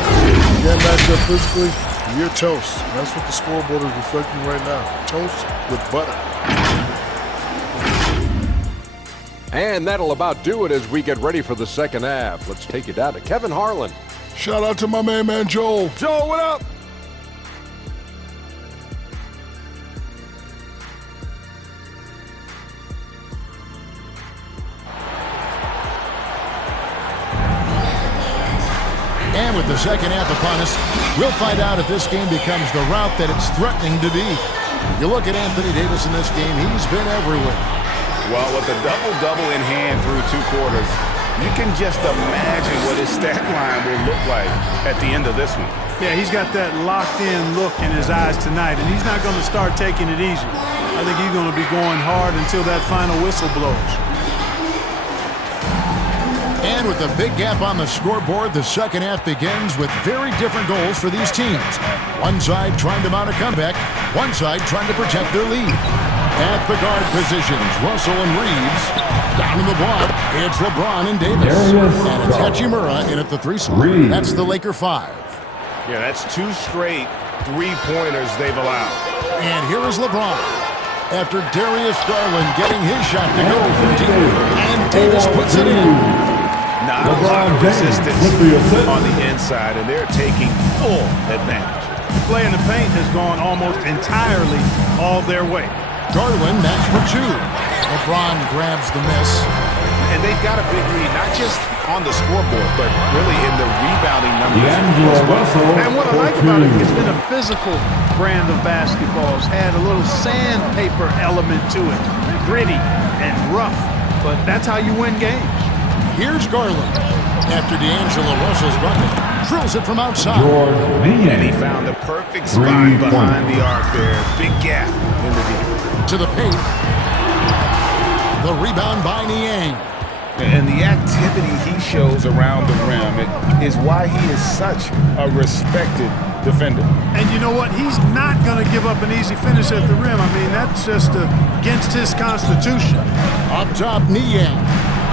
You can't match up physically, you're toast. And that's what the scoreboard is reflecting right now. Toast with butter. And that'll about do it as we get ready for the second half. Let's take you down to Kevin Harlan. Shout out to my main man, Joel. Joel, what up? And with the second half upon us, we'll find out if this game becomes the route that it's threatening to be. You look at Anthony Davis in this game, he's been everywhere. Well, with a double-double in hand through 2 quarters, you can just imagine what his stat line will look like at the end of this one. Yeah, he's got that locked-in look in his eyes tonight, and he's not going to start taking it easy. I think he's going to be going hard until that final whistle blows. And with a big gap on the scoreboard, the second half begins with very different goals for these teams. One side trying to mount a comeback, one side trying to protect their lead. At the guard positions, Russell and Reeves. Down in the block, it's LeBron and Davis. And it's Hachimura in at the 3 slot. That's the Laker 5. Yeah, that's 2 straight 3-pointers they've allowed. And here is LeBron. After Darius Garland getting his shot to go from deep. And Davis puts it in. Not a lot of resistance on the inside, and they're taking full advantage. The play in the paint has gone almost entirely all their way. Garland, match for 2. LeBron grabs the miss. And they've got a big lead, not just on the scoreboard, but really in the rebounding numbers. And what I like about it, it's been a physical brand of basketball. It's had a little sandpaper element to it. Gritty and rough, but that's how you win games. Here's Garland. After D'Angelo Russell's bucket, drills it from outside. And he found the perfect spot behind the arc there. Big gap in the deep. To the paint. The rebound by Niang. And the activity he shows around the rim is why he is such a respected defender. And you know what? He's not going to give up an easy finish at the rim. I mean, that's just against his constitution. Up top, Niang.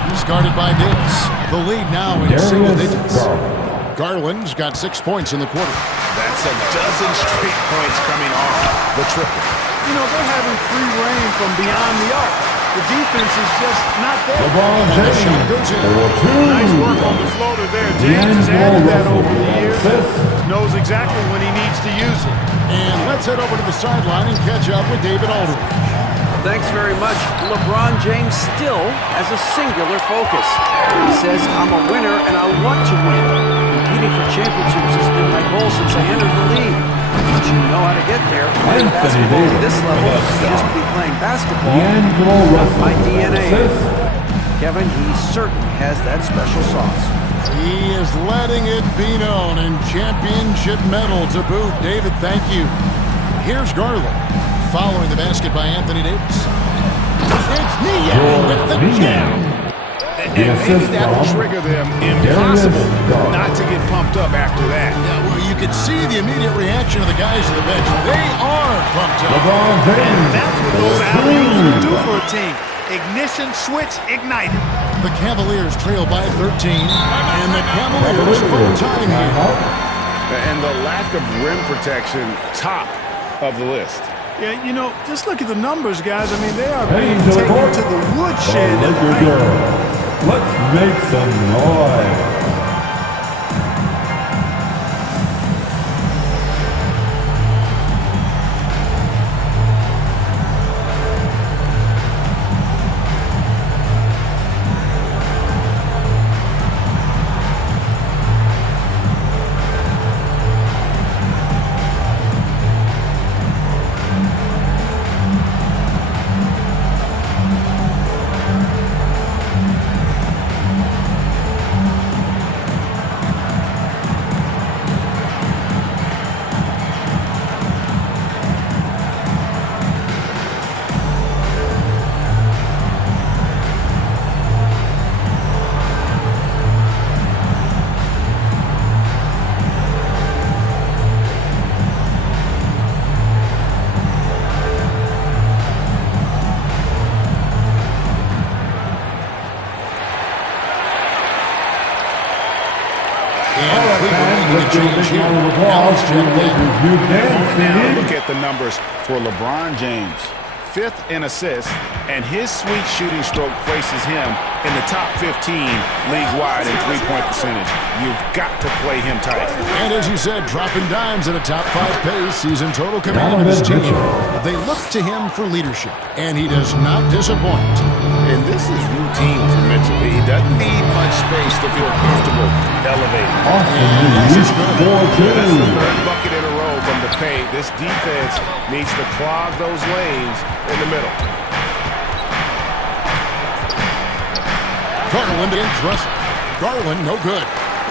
He's guarded by Davis. The lead now in single digits. Garland's got 6 points in the quarter. That's a dozen straight points coming off the triple. You know, they're having free reign from beyond the arc. The defense is just not there. And the shot goes in. Nice work on the floater there. James has added that over the years. Knows exactly when he needs to use it. And let's head over to the sideline and catch up with David Aldridge. Thanks very much. LeBron James still has a singular focus. He says, I'm a winner and I want to win. Competing for championships has been my goal since I entered the league. But you know how to get there. Playing basketball at this level just to be playing basketball. Not my DNA. Kevin, he certainly has that special sauce. He is letting it be known, and championship medal to boot. David, thank you. Here's Garland. Following the basket by Anthony Davis. It's Niang with the jam. And maybe that'll trigger them. Impossible not to get pumped up after that. Yeah, well, you can see the immediate reaction of the guys on the bench. They are pumped up. And that's what those alley-oops will do for a team. Ignition switch ignited. The Cavaliers trail by 13, and the Cavaliers full time here. And the lack of rim protection, top of the list. Yeah, you know, just look at the numbers, guys. I mean, they are being taken to the woodshed. Let's make some noise. Now look at the numbers for LeBron James. 5th in assists, and his sweet shooting stroke places him in the top 15 league-wide in three-point percentage. You've got to play him tight. And as you said, dropping dimes at a top 5 pace. He's in total command of his team. They look to him for leadership, and he does not disappoint. And this is routine for Mitchell. He doesn't need much space to feel comfortable elevating. And this is good. That's the 3rd bucket in a row from the paint. This defense needs to clog those lanes in the middle. Garland against Russell. Garland, no good.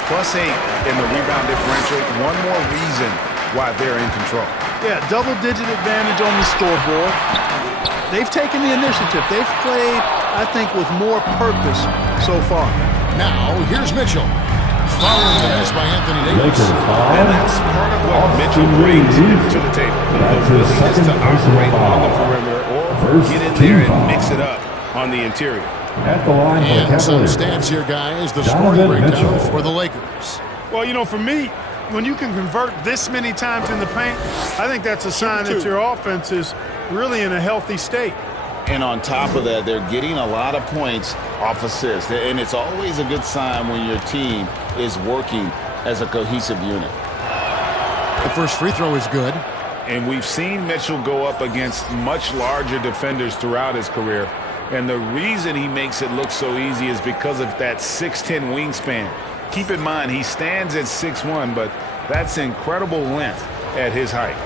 +8 in the rebound differential. One more reason why they're in control. Yeah, double-digit advantage on the scoreboard. They've taken the initiative. They've played, I think, with more purpose so far. Now, here's Mitchell. Following the miss by Anthony Davis. And that's part of what Mitchell brings to the table. The ability to operate on the perimeter or get in there and mix it up on the interior. At the line and some stats here, guys. The scoring breakdown for the Lakers. Well, you know, for me, when you can convert this many times in the paint, I think that's a sign that your offense is really in a healthy state. And on top of that, they're getting a lot of points off assists. And it's always a good sign when your team is working as a cohesive unit. The first free throw is good. And we've seen Mitchell go up against much larger defenders throughout his career. And the reason he makes it look so easy is because of that 6'10" wingspan. Keep in mind, he stands at 6'1", but that's incredible length at his height.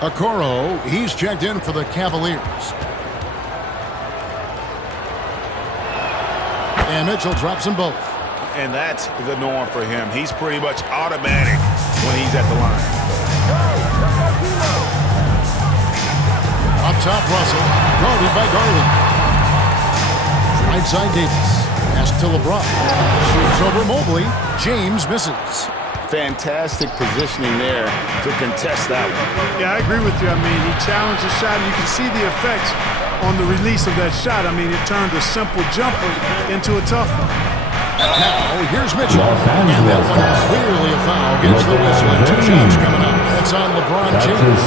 Okoro, he's checked in for the Cavaliers. And Mitchell drops them both. And that's the norm for him. He's pretty much automatic when he's at the line. Up top, Russell. Guarded by Garland. Right side, Davis. Pass to LeBron. Shoots over Mobley. James misses. Fantastic positioning there to contest that one. Yeah, I agree with you. I mean, he challenged the shot, and you can see the effects on the release of that shot. I mean, it turned a simple jumper into a tough one. Now, here's Mitchell. And that one clearly a foul against the whistle. And 2 shots coming up. That's on LeBron James.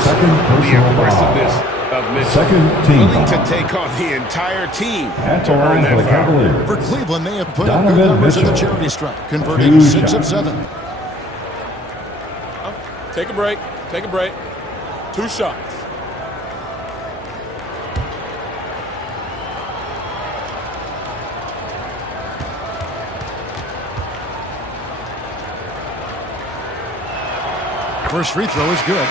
The aggressiveness of Mitchell. Willing to take on the entire team to earn that foul. For Cleveland, they have put up good numbers in the charity stripe, converting 6 of 7. Take a break. Take a break. 2 shots. First free throw is good.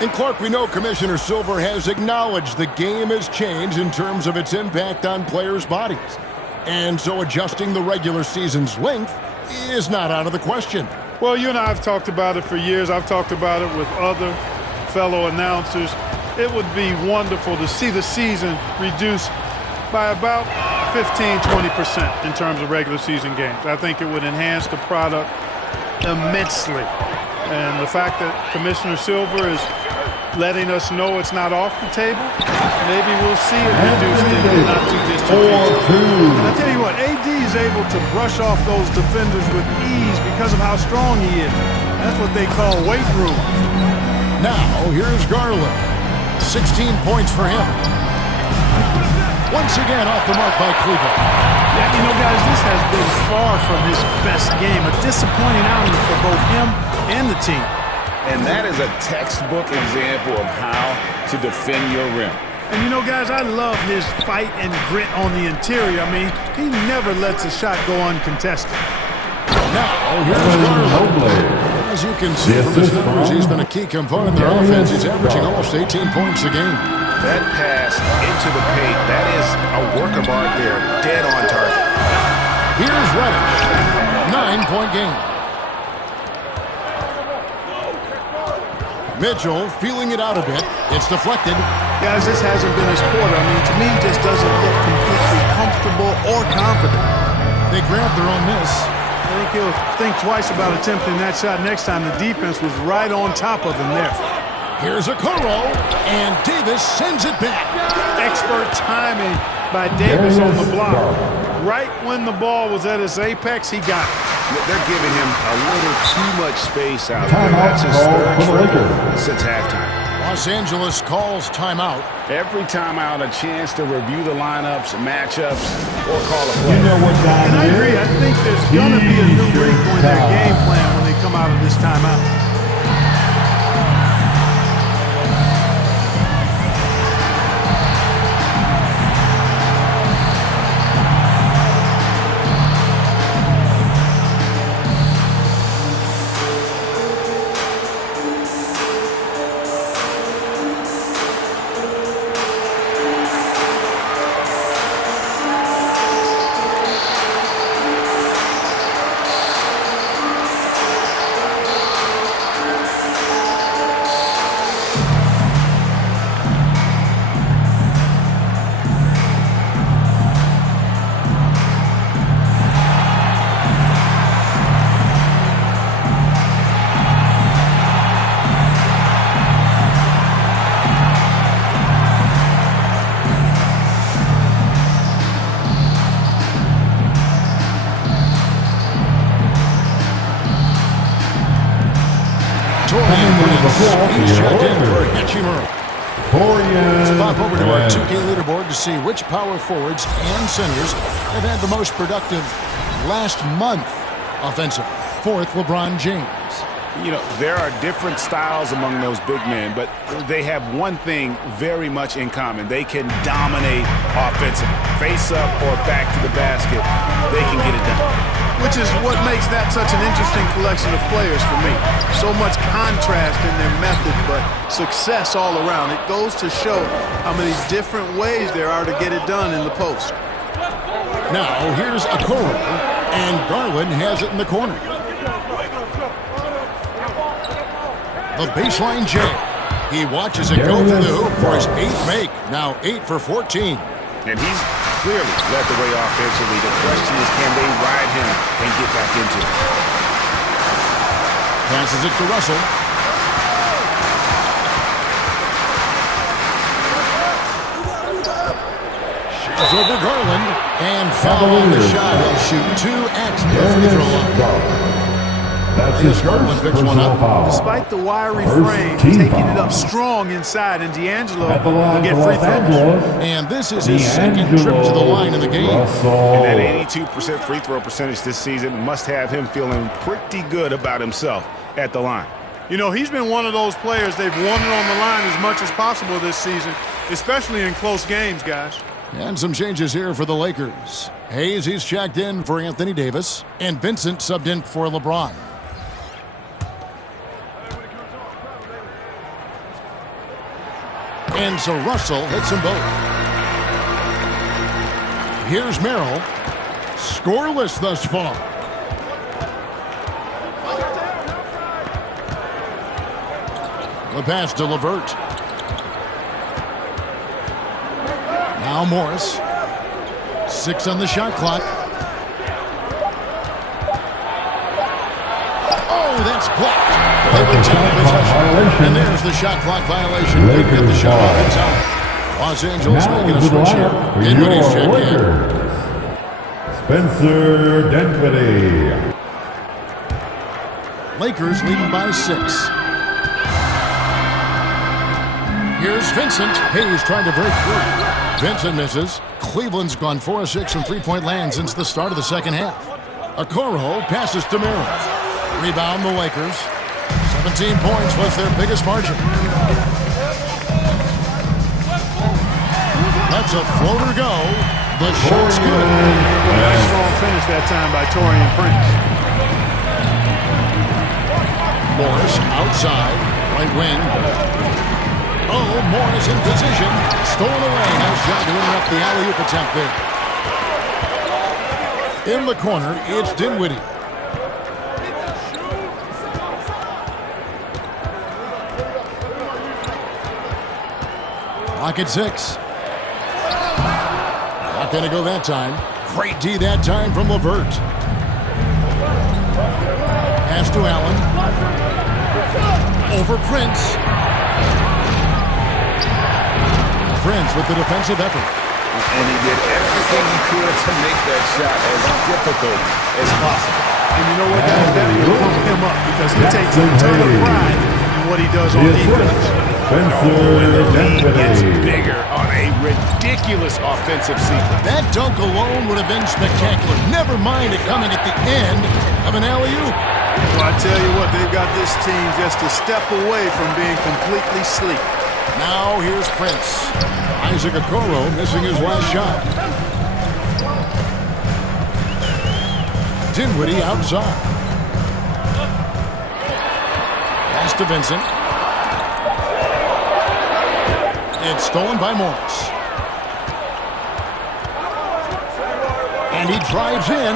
And Clark, we know Commissioner Silver has acknowledged the game has changed in terms of its impact on players' bodies. And so adjusting the regular season's length is not out of the question. Well, you and I have talked about it for years. I've talked about it with other fellow announcers. It would be wonderful to see the season reduced by about 15–20% in terms of regular season games. I think it would enhance the product immensely. And the fact that Commissioner Silver is letting us know it's not off the table, maybe we'll see it reduced in the not-too-distant future. And I tell you what, AD is able to brush off those defenders with ease because of how strong he is. That's what they call weight room. Now, here's Garland. 16 points for him. Once again off the mark by Cleveland. Yeah, you know, guys, this has been far from his best game. A disappointing outing for both him and the team. And that is a textbook example of how to defend your rim. And you know, guys, I love his fight and grit on the interior. I mean, he never lets a shot go uncontested. Now, here's Garland. As you can see from his numbers, he's been a key component of their offense. He's averaging almost 18 points a game. That pass into the paint, that is a work of art there. Dead on target. Here's Reddish. 9-point game. Mitchell feeling it out a bit. It's deflected. Guys, this hasn't been his quarter. I mean, to me, he just doesn't look completely comfortable or confident. They grabbed their own miss. I think he'll think twice about attempting that shot next time. The defense was right on top of him there. Here's Okoro, and Davis sends it back. Expert timing by Davis on the block. Right when the ball was at its apex, he got it. They're giving him a little too much space out there. That's his third triple since halftime. Los Angeles calls timeout. Every timeout, a chance to review the lineups, matchups, or call a play. You know what time And I it agree. is? I think there's going to be a new wrinkle in their game plan when they come out of this timeout. He's checked in for Hachimura. Let's pop over to our 2K leaderboard to see which power forwards and centers have had the most productive last month offensively. Fourth, LeBron James. You know, there are different styles among those big men, but they have one thing very much in common. They can dominate offensively. Face up or back to the basket, they can get it done. Which is what makes that such an interesting collection of players for me. So much contrast in their method, but success all around. It goes to show how many different ways there are to get it done in the post. Now, here's Okoro, and Garland has it in the corner. The baseline J. He watches it go through the hoop for his 8th make. Now 8 for 14. And he's clearly led the way offensively. The question is, can they ride him and get back into it? Passes it to Russell. Shoots over Garland. And foul on the shot. He'll shoot 2 at the free throw line. That's his first personal foul. Despite the wiry frame, taking it up strong inside, and D'Angelo will get free throws. And this is his second trip to the line in the game. And that 82% free throw percentage this season must have him feeling pretty good about himself at the line. You know, he's been one of those players they've wanted on the line as much as possible this season, especially in close games, guys. And some changes here for the Lakers. Hayes, he's checked in for Anthony Davis, and Vincent subbed in for LeBron. And so Russell hits them both. Here's Merrill. Scoreless thus far. The pass to LeVert. Now Morris. 6 on the shot clock. Oh, that's blocked. They retain possession. And there's the shot clock violation. They get the shot off in time. Los Angeles making a switch here. Dinwiddie's checked in. Spencer Dinwiddie. Lakers leading by 6. Here's Vincent. Hayes trying to break through. Vincent misses. Cleveland's gone 4 of 6 from three-point land since the start of the second half. Okoro passes to Merrill. Rebound the Lakers. 17 points was their biggest margin. Lets a floater go. The shot's good. Nice strong finish that time by Taurean Prince. Morris outside. Right wing. Oh, Morris in position. Stolen away. Nice job to interrupt the alley-oop attempt there. In the corner, it's Dinwiddie. Clock at 6. Not going to go that time. Great D that time from LeVert. Pass to Allen. Over Prince. Prince with the defensive effort. And he did everything he could to make that shot as difficult as possible. And you know what? That will pump him up because he takes a ton of pride in what he does on defense. And the lead gets bigger on a ridiculous offensive sequence. That dunk alone would have been spectacular. Never mind it coming at the end of an alley-oop. Well, I tell you what, they've got this team just a step away from being completely sleek. Now here's Prince. Isaac Okoro missing his last shot. Dinwiddie outside. Pass to Vincent. It's stolen by Morris. And he drives in.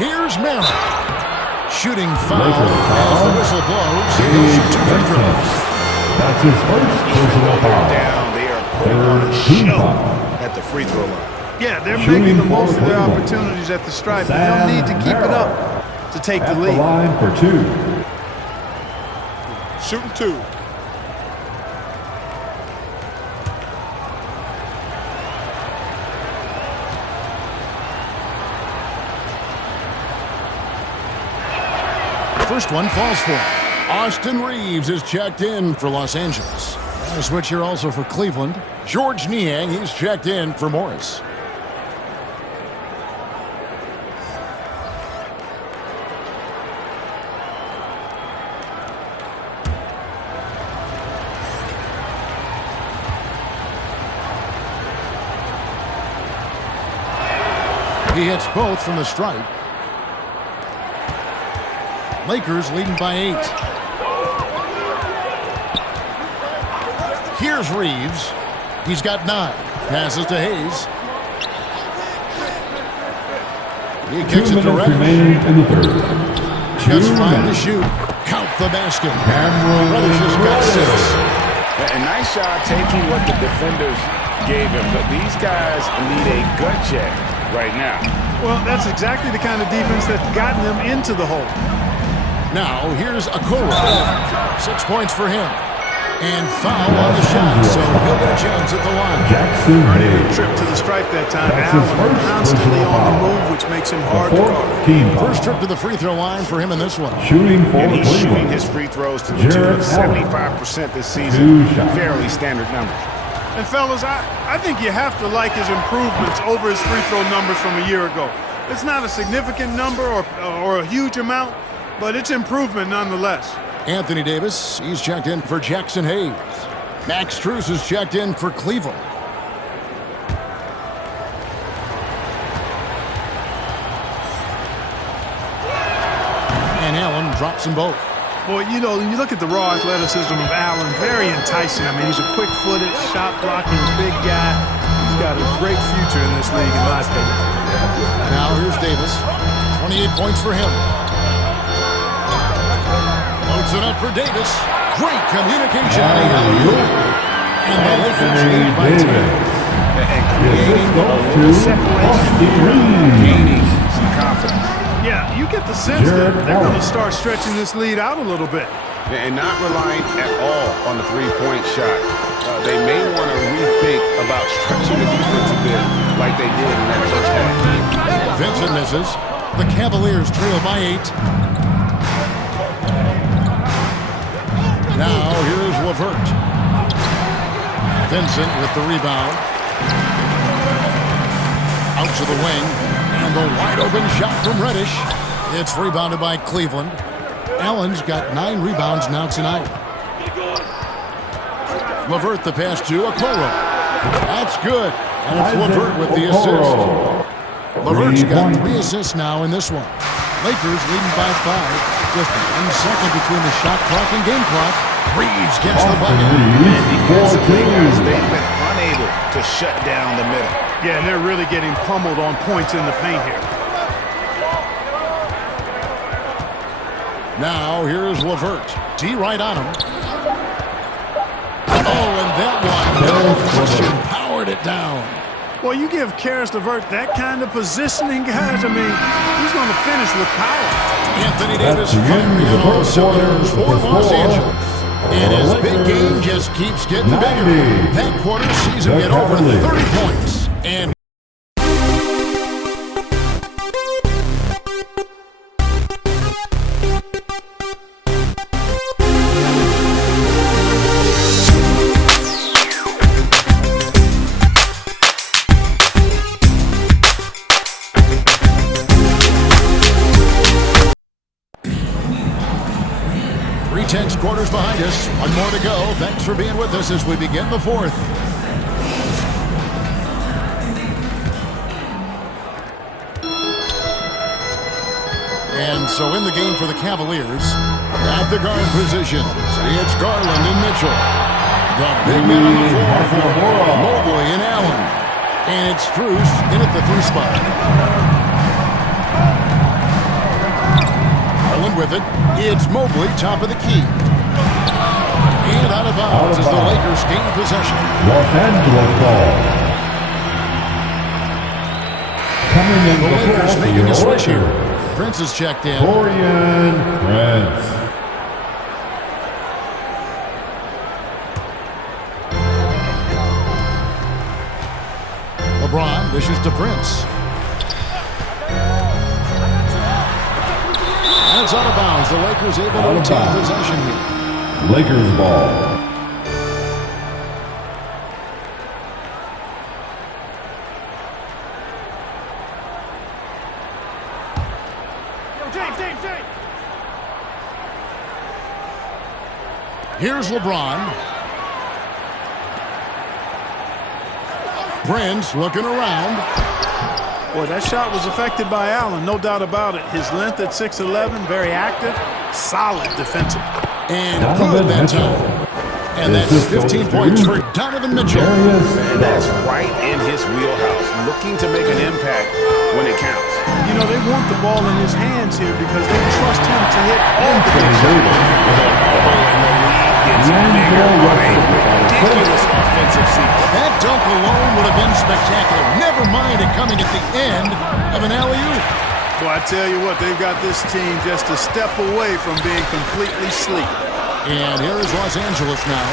Here's Merrill. Shooting foul as the whistle blows. He'll shoot 2 free throws. That's his first personal foul. Down, they are putting on a show at the free throw line. Yeah, they're making the most of their opportunities at the stripe. They'll need to keep it up to take the lead. At the line for 2. Shooting 2. First one falls for him. Austin Reeves is checked in for Los Angeles. A switch here also for Cleveland. George Niang, he's checked in for Morris. He hits both from the stripe. Lakers leading by 8. Here's Reeves. He's got 9. Passes to Hayes. He kicks it to remaining in the third. Just fine to shoot. Count the basket. Reddish has got 6. A nice shot taking what the defenders gave him, but these guys need a gut check right now. Well, that's exactly the kind of defense that's gotten them into the hole. Now, here's Okoro. 6 points for him. And foul on the shot, so he'll get a chance at the line. Jackson Earning a trip to the stripe that time. Allen constantly on the move, which makes him hard to guard. First trip to the free throw line for him in this one. Shooting for He's shooting his free throws to the tune of 75% this season. Fairly standard numbers. And fellas, I think you have to like his improvements over his free throw numbers from a year ago. It's not a significant number or a huge amount, but it's improvement nonetheless. Anthony Davis, he's checked in for Jackson Hayes. Max Strus is checked in for Cleveland. And Allen drops them both. Boy, you know, when you look at the raw athleticism of Allen, very enticing. I mean, he's a quick-footed, shot-blocking big guy. He's got a great future in this league, in my opinion. Now here's Davis. 28 points for him. Loads it up for Davis. Great communication on the alley-oop. And the Lakers lead by 10. And creating a little separation, gaining some confidence. Yeah, you get the sense that they're going to start stretching this lead out a little bit. And not relying at all on the three-point shot. They may want to rethink about stretching the defense a bit like they did in that first half. Vincent misses. The Cavaliers trail by 8. Now, here's LeVert. Vincent with the rebound. Out to the wing. And the wide-open shot from Reddish. It's rebounded by Cleveland. Allen's got 9 rebounds now tonight. LeVert the pass to Okoro. That's good. And it's LeVert with the assist. LeVert's got 3 assists now in this one. Lakers leading by 5. Just 1 second between the shot clock and game clock. Reeves gets the bucket. And defensively, guys, they've been unable to shut down the middle. Yeah, and they're really getting pummeled on points in the paint here. Now, here's LeVert. D right on him. Oh, and that one, no question, powered it down. Well, you give Karis LeVert that kind of positioning, guys. I mean, he's going to finish with power. Anthony Davis firing on all cylinders for Los Angeles. And his big game just keeps getting bigger. That quarter sees him get over 30 points. And tense quarters behind us. 1 more to go. Thanks for being with us as we begin the 4th. And so in the game for the Cavaliers, at the guard positions, it's Garland and Mitchell. The big man on the floor for Mobley and Allen. And it's Strus in at the 3 spot. With it, it's Mobley, top of the key. And out of bounds as the Lakers gain possession. Los Angeles ball. Coming in the Lakers making a switch here. Lakers. Prince is checked in. Taurean Prince. LeBron dishes to Prince. And it's out of bounds. The Lakers able to retain possession here. Lakers ball. James. Here's LeBron. Prince looking around. Boy, that shot was affected by Allen, no doubt about it. His length at 6'11", very active, solid defensive. And good that time. And that's 15 points for Donovan Mitchell. And that's right in his wheelhouse, looking to make an impact when it counts. You know, they want the ball in his hands here because they trust him to hit all the big shots. Ridiculous offensive sequence. That dunk alone would have been spectacular. Never mind it coming at the end of an alley-oop. Well, I tell you what, they've got this team just a step away from being completely sleep. And here is Los Angeles now,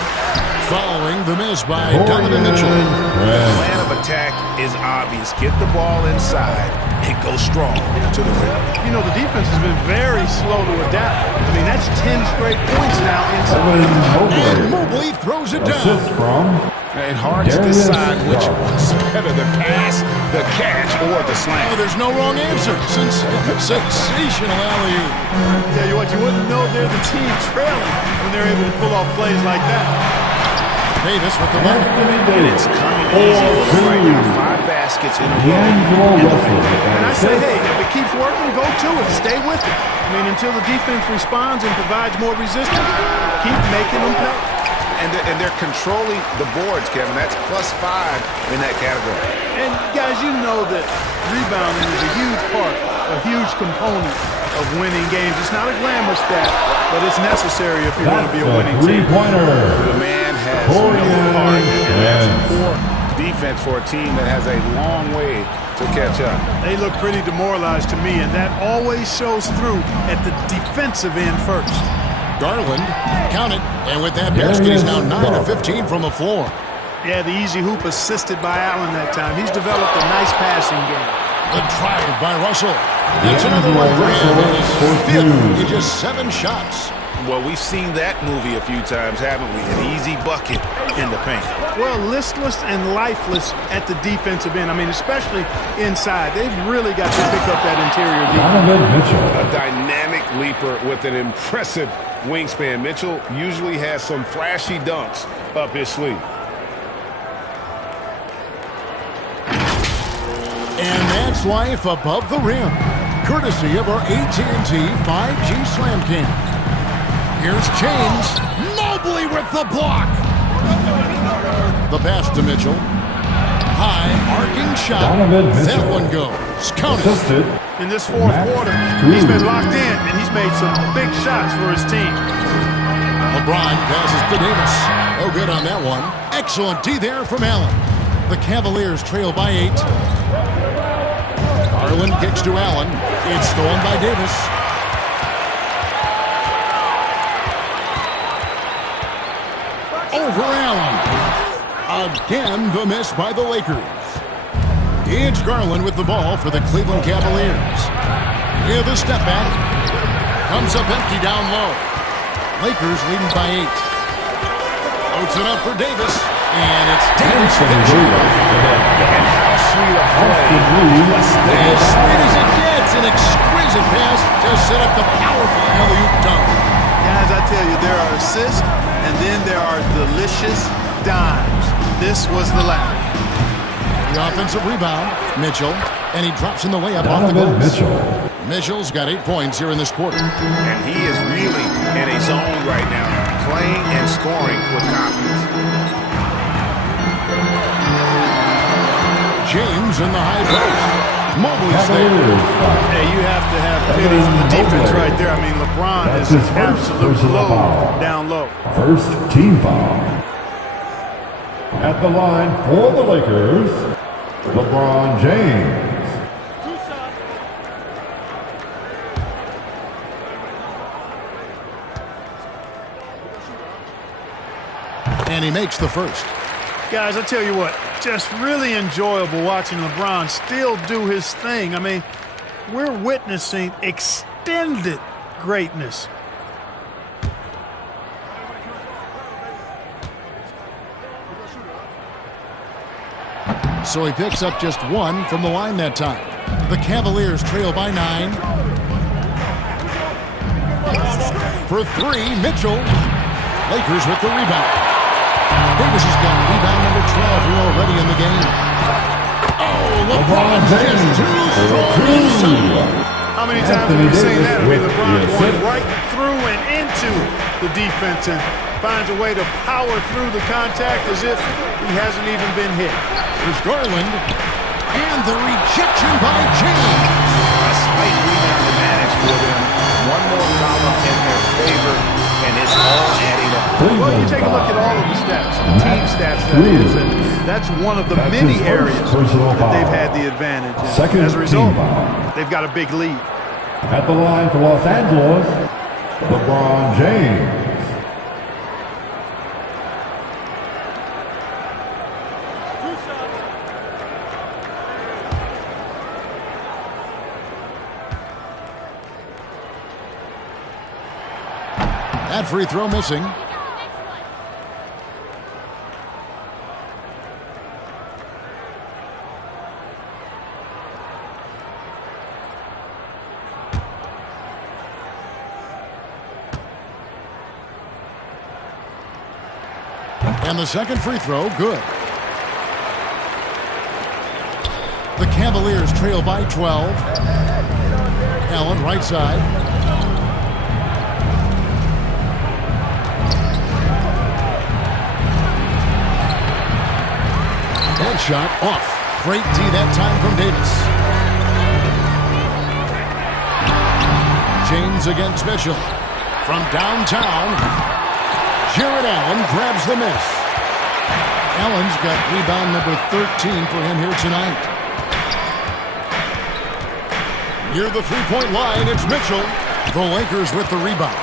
following the miss by Donovan Mitchell. The plan of attack is obvious. Get the ball inside and go strong to the rim. You know, the defense has been very slow to adapt. I mean, that's 10 straight points now inside. And Mobley throws it down. And hard to decide which was better, the pass, the catch, or the slam. Oh, there's no wrong answer. Sensational alley-oop. Tell you what, you wouldn't know they're the team trailing when they're able to pull off plays like that. Davis with the money. And it's coming easy for them right now. 5 baskets in a row. And I say, hey, if it keeps working, go to it. Stay with it. I mean, until the defense responds and provides more resistance, keep making them pay. And they're controlling the boards, Kevin. That's +5 in that category. And, guys, you know that rebounding is a huge part, a huge component of winning games. It's not a glamour stat, but it's necessary if you're going to be a winning team. The man has no heart, and that's poor defense for a team that has a long way to catch up. They look pretty demoralized to me, and that always shows through at the defensive end first. Garland, count it, and with that basket, he's now 9 of 15 from the floor. Yeah, the easy hoop assisted by Allen that time. He's developed a nice passing game. The drive by Russell. That's another one for him. Fifth in just 7 shots. Well, we've seen that movie a few times, haven't we? An easy bucket in the paint. Well, listless and lifeless at the defensive end. I mean, especially inside. They've really got to pick up that interior defense. A dynamic leaper with an impressive wingspan. Mitchell usually has some flashy dunks up his sleeve. And that's life above the rim, courtesy of our AT&T 5G Slam Cam. Here's James. Mobley with the block. The pass to Mitchell. High arcing shot. That one goes. Counted. In this fourth quarter, he's been locked in, and he's made some big shots for his team. LeBron passes to Davis. No good on that one. Excellent D there from Allen. The Cavaliers trail by 8. Garland kicks to Allen. It's stolen by Davis. Over Allen. Again, the miss by the Lakers. It's Garland with the ball for the Cleveland Cavaliers. Here the step back. Comes up empty down low. Lakers leading by 8. Loads it up for Davis. And it's Davis finishing it off. And how sweet a play. As sweet as it gets, an exquisite pass to set up the powerful alley-oop dunk. Guys, I tell you, there are assists, and then there are delicious dimes. This was the latter. The offensive rebound, Mitchell, and he drops in the layup off the glass. Mitchell's got 8 points here in this quarter. And he is really in a zone right now, playing and scoring with confidence. James in the high post. Mobley's there. Hey, you have to have pity for the defense right there. I mean, LeBron is an absolute load down low. First team foul. At the line for the Lakers, LeBron James. And he makes the first. Guys, I tell you what, just really enjoyable watching LeBron still do his thing. I mean, we're witnessing extended greatness. So he picks up just 1 from the line that time. The Cavaliers trail by 9. For 3, Mitchell. Lakers with the rebound. Davis has got rebound number 12 here already in the game. Oh, LeBron just too strong inside. How many times have we seen that? I mean, LeBron going right through and into the defense and finds a way to power through the contact as if he hasn't even been hit. Here's Garland. And the rejection by James. A slight rebound advantage for them. One more column in their favor, and it's all adding up. Well, you take a look at all of the stats, the team stats that is, and that's one of the many areas that they've had the advantage. And as a result, they've got a big lead. At the line for Los Angeles, LeBron James. That free throw missing. And the second free throw, good. The Cavaliers trail by 12. Allen, right side. Headshot off. Great D that time from Davis. James against Mitchell. From downtown, Jared Allen grabs the miss. Allen's got rebound number 13 for him here tonight. Near the three-point line, it's Mitchell. The Lakers with the rebound.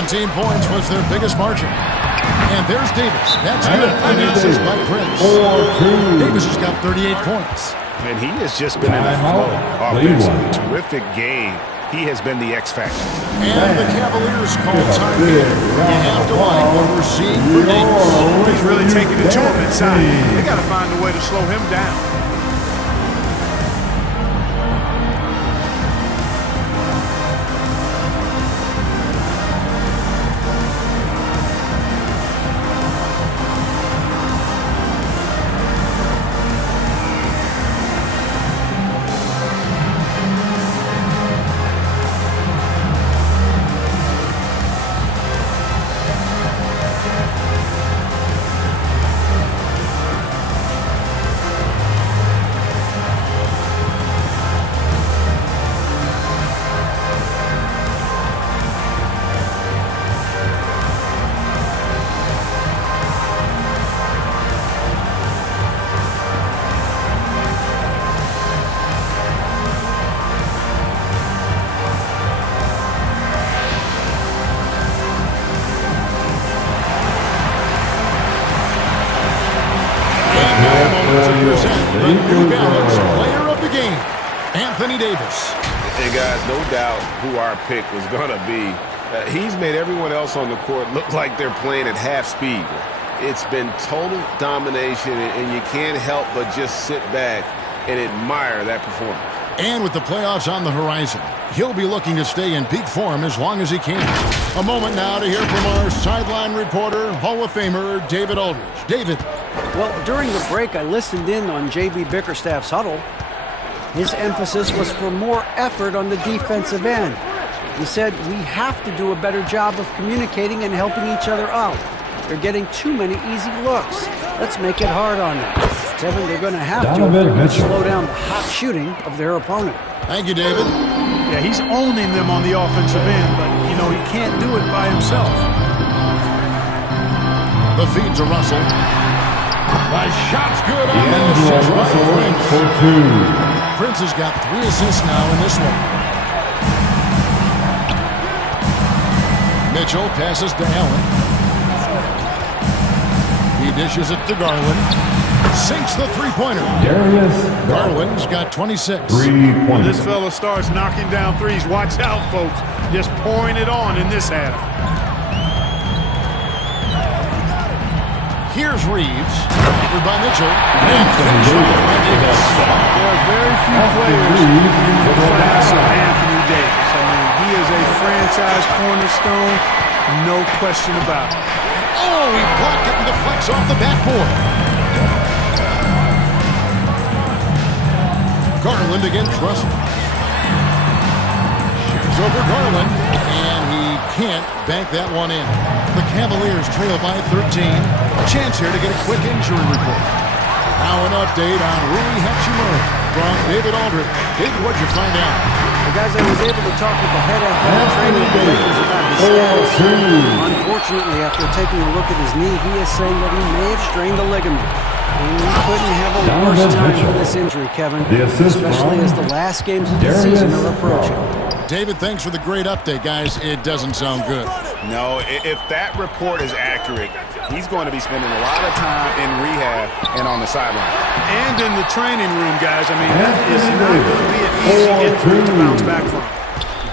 17 points was their biggest margin. And there's Davis. That's good. And an assist by Prince. Davis has got 38 points. And he has just been in a flow. Offensively, terrific game. He has been the X factor. And the Cavaliers call time in. You have to like what we're seeing for Davis. He's really taking it to him inside. They got to find a way to slow him down. The New Balance player of the game, Anthony Davis. And guys, no doubt who our pick was going to be. He's made everyone else on the court look like they're playing at half speed. It's been total domination, and you can't help but just sit back and admire that performance. And with the playoffs on the horizon, he'll be looking to stay in peak form as long as he can. A moment now to hear from our sideline reporter, Hall of Famer David Aldridge. David. Well, during the break, I listened in on J.B. Bickerstaff's huddle. His emphasis was for more effort on the defensive end. He said, we have to do a better job of communicating and helping each other out. They're getting too many easy looks. Let's make it hard on them. Kevin, they're going to have to if they're going to slow down the hot shooting of their opponent. Thank you, David. Yeah, he's owning them on the offensive end, but, you know, he can't do it by himself. The feed to Russell. The shot's good on the assist by Prince. Prince has got 3 assists now in this one. Mitchell passes to Allen. He dishes it to Garland. Sinks the three-pointer. Garland's got 26. When this fella starts knocking down threes, watch out, folks. Just pouring it on in this half. Here's Reeves. Covered by Mitchell. And finished by Davis. There are very few players in the class of Anthony Davis. I mean, he is a franchise cornerstone, no question about it. Oh, he blocked it and deflects off the backboard. Garland against Russell. Shares over Garland, and he can't bank that one in. The Cavaliers trail by 13. Chance here to get a quick injury report. Now an update on Rui Hachimura from David Aldridge. David, what'd you find out? Well, guys, I was able to talk with the head athletic trainer of the Lakers about his status. Unfortunately, after taking a look at his knee, he is saying that he may have strained the ligament. And we couldn't have a worse time for this injury, Kevin, especially as the last games of the season are approaching. David, thanks for the great update, guys. It doesn't sound good. No, if that report is accurate, he's going to be spending a lot of time in rehab and on the sideline. And in the training room, guys. I mean, that is not going to be an easy injury to bounce back from.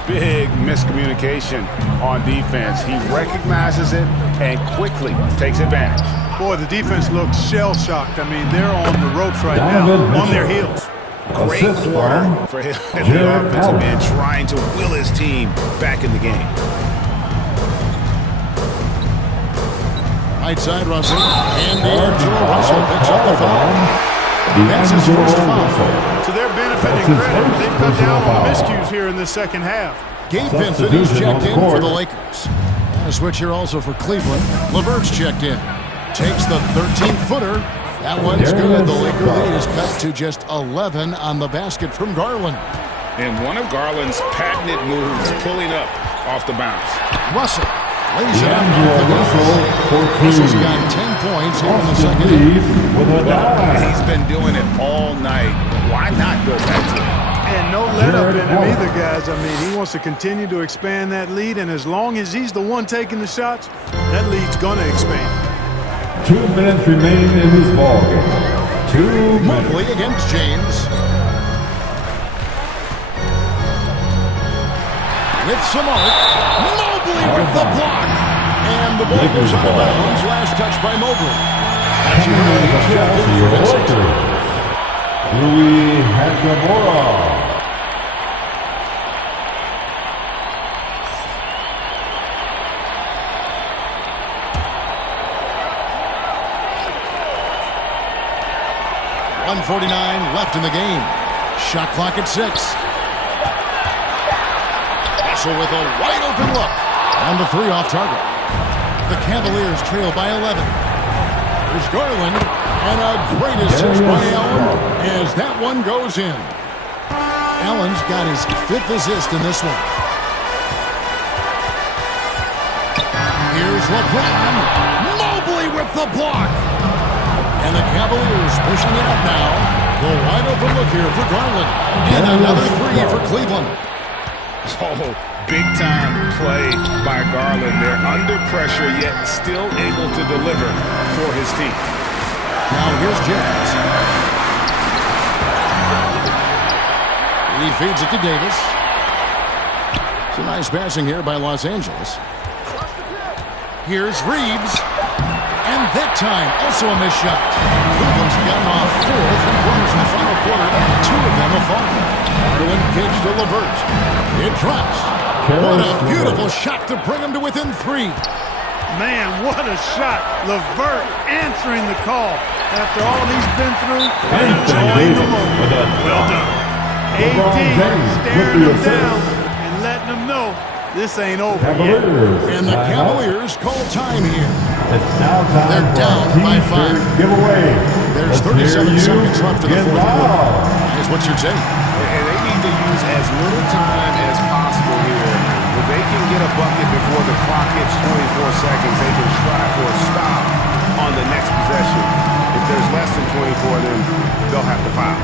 Big miscommunication on defense. He recognizes it and quickly takes advantage. Boy, the defense looks shell-shocked. I mean, they're on the ropes right now, on their heels. Great quarter for him, the offensive man, trying to will his team back in the game. Right side, Russell. And D'Angelo Russell picks up the foul. That's his first foul. To their benefit and credit, they've cut down on the miscues here in the second half. Gabe Vincent is checked in for the Lakers. And a switch here also for Cleveland. LeVert's checked in. Takes the 13-footer. That one's good. The Laker lead is cut to just 11 on the basket from Garland. And one of Garland's patented moves, pulling up off the bounce. Russell lays it up. Russell's got 10 points here in the second half. He's been doing it all night. Why not go back to it? And no let-up in him either, guys. I mean, he wants to continue to expand that lead, and as long as he's the one taking the shots, that lead's going to expand. 2 minutes remain in this ballgame. 2 minutes. Mobley against James. With Samart. Mobley with the block. And the ball goes out of bounds. Last touch by Mobley. Rui Hachimura. .149 left in the game. Shot clock at 6. Russell with a wide open look. And the 3 off target. The Cavaliers trail by 11. There's Garland. And a great assist by Allen as that one goes in. Allen's got his 5th assist in this one. Here's LeBron. Mobley with the block. And the Cavaliers pushing it up now. The wide open look here for Garland. And another 3 for Cleveland. Oh, big time play by Garland. They're under pressure, yet still able to deliver for his team. Now here's James. He feeds it to Davis. Some nice passing here by Los Angeles. Here's Reeves. And that time, also a missed shot. Cleveland's gotten off 4 3-pointers in the final quarter, and 2 of them have fallen. Garland kicks to LeVert. It drops. What a beautiful shot to bring him to within 3. Man, what a shot. LeVert answering the call. After all he's been through, enjoying the moment. Well done. AD staring him down and letting him know this ain't over yet. And the Cavaliers call time here. It's now time. They're down by 5. Giveaway. There's 37 seconds left in the fourth quarter. Here's what's your take? And they need to use as little time as possible here. If they can get a bucket before the clock hits 24 seconds, they can strive for a stop on the next possession. If there's less than 24, then they'll have to foul.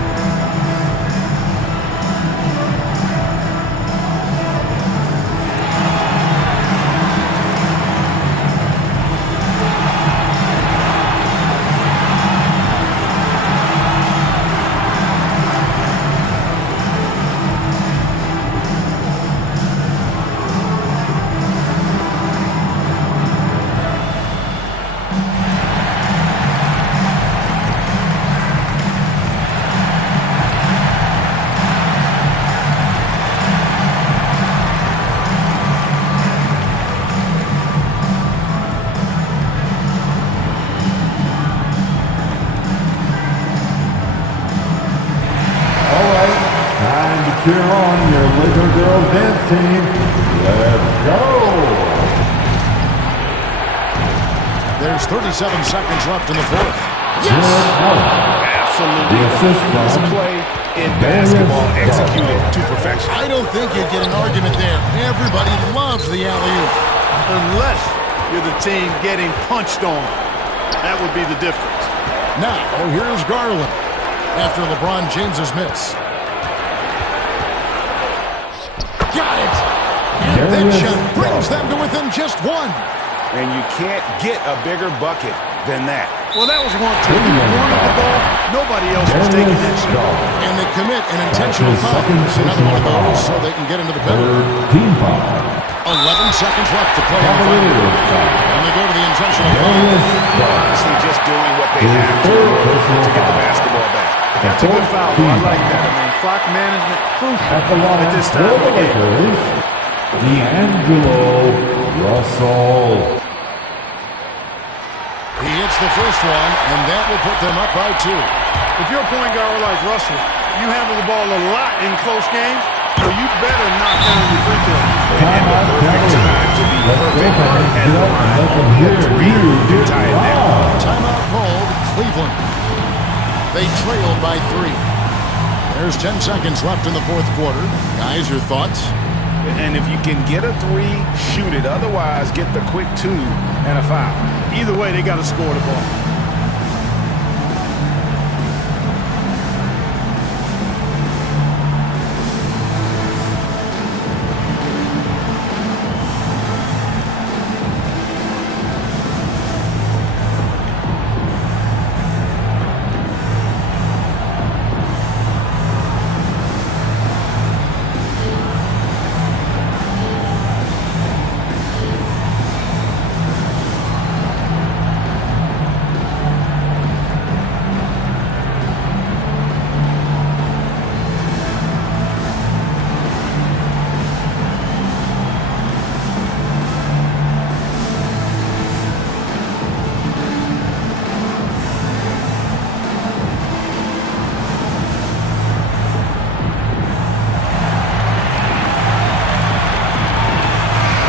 There's 37 seconds left in the fourth. Yes! Absolutely. The best play in basketball executed to perfection. I don't think you'd get an argument there. Everybody loves the alley-oop. Unless you're the team getting punched on. That would be the difference. Now, here's Garland after LeBron James's miss. Got it! And that shot brings them to within just one. And you can't get a bigger bucket than that. Well, that was one team. If you wanted the ball, nobody else was taking that shot. And they commit an intentional foul. Another one of those so they can get into the penalty. Team foul. 11 seconds left to play in the final. And they go to the intentional foul. Honestly, just doing what they have to get the basketball back. That's a good foul. I like that. I mean, clock management crucial At the line at this time of the game. Lakers, D'Angelo Russell. He hits the first one, and that will put them up by 2. If you're a point guard like Russell, you handle the ball a lot in close games, so you better knock down your free throw. And the perfect time to be perfect at the line. Hit 3 to tie it down. Timeout called Cleveland. They trailed by 3. There's 10 seconds left in the fourth quarter. Guys, your thoughts? And if you can get a 3, shoot it. Otherwise, get the quick 2 and a foul. Either way, they got to score the ball.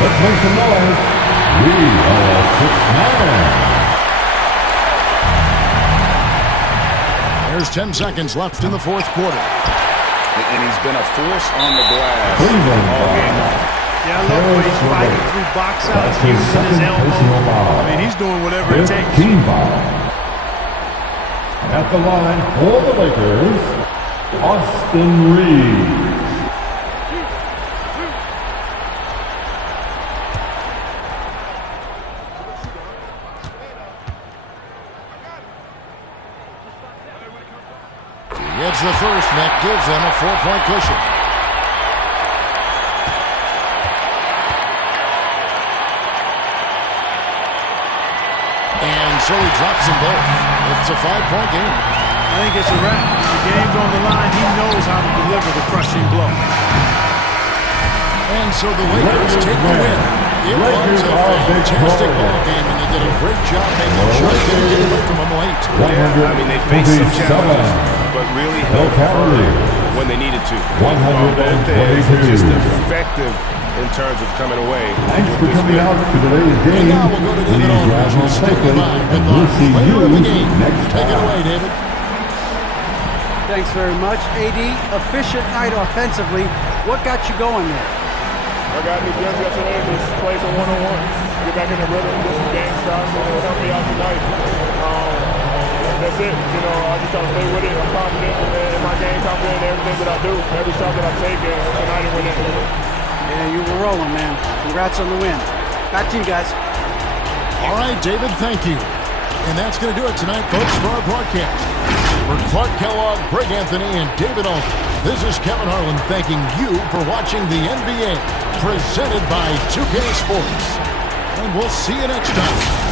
Let's make some noise. We are 6-9. There's 10 seconds left in the fourth quarter. And he's been a force on the glass Cleveland. all game long. Yeah, I love the way he's fighting through box outs, using his elbow. I mean, he's doing whatever it takes. Team foul. At the line for the Lakers, Austin Reeves. Gets the first, and that gives them a 4-point cushion. And so he drops them both. It's a 5-point game. I think it's a wrap. The game's on the line. He knows how to deliver the crushing blow. And so the Lakers take the win. It was a fantastic ball game, and they did a great job making sure they didn't get away from them late. Yeah, I mean, they faced some challenges, but really held firm when they needed to. 122. Just effective in terms of coming away. Thanks for coming out to today's game. And now we'll go to David Aldridge, who's standing by with we'll see player you of the game. next Take it time. away, David. Thanks very much, AD. Efficient night offensively. What got you going there? I got in the gym yesterday and just played some one-on-one. Get back in the rhythm, get some game shots, and it'll help me out tonight. That's it. You know, I just try to stay with it. I'm confident in my game, confident in everything that I do, every shot that I take, and tonight it went in. Yeah, you were rolling, man. Congrats on the win. Back to you guys. All right, David, thank you. And that's going to do it tonight, folks, for our broadcast. For Clark Kellogg, Greg Anthony, and David Aldridge, this is Kevin Harlan thanking you for watching the NBA presented by 2K Sports. And we'll see you next time.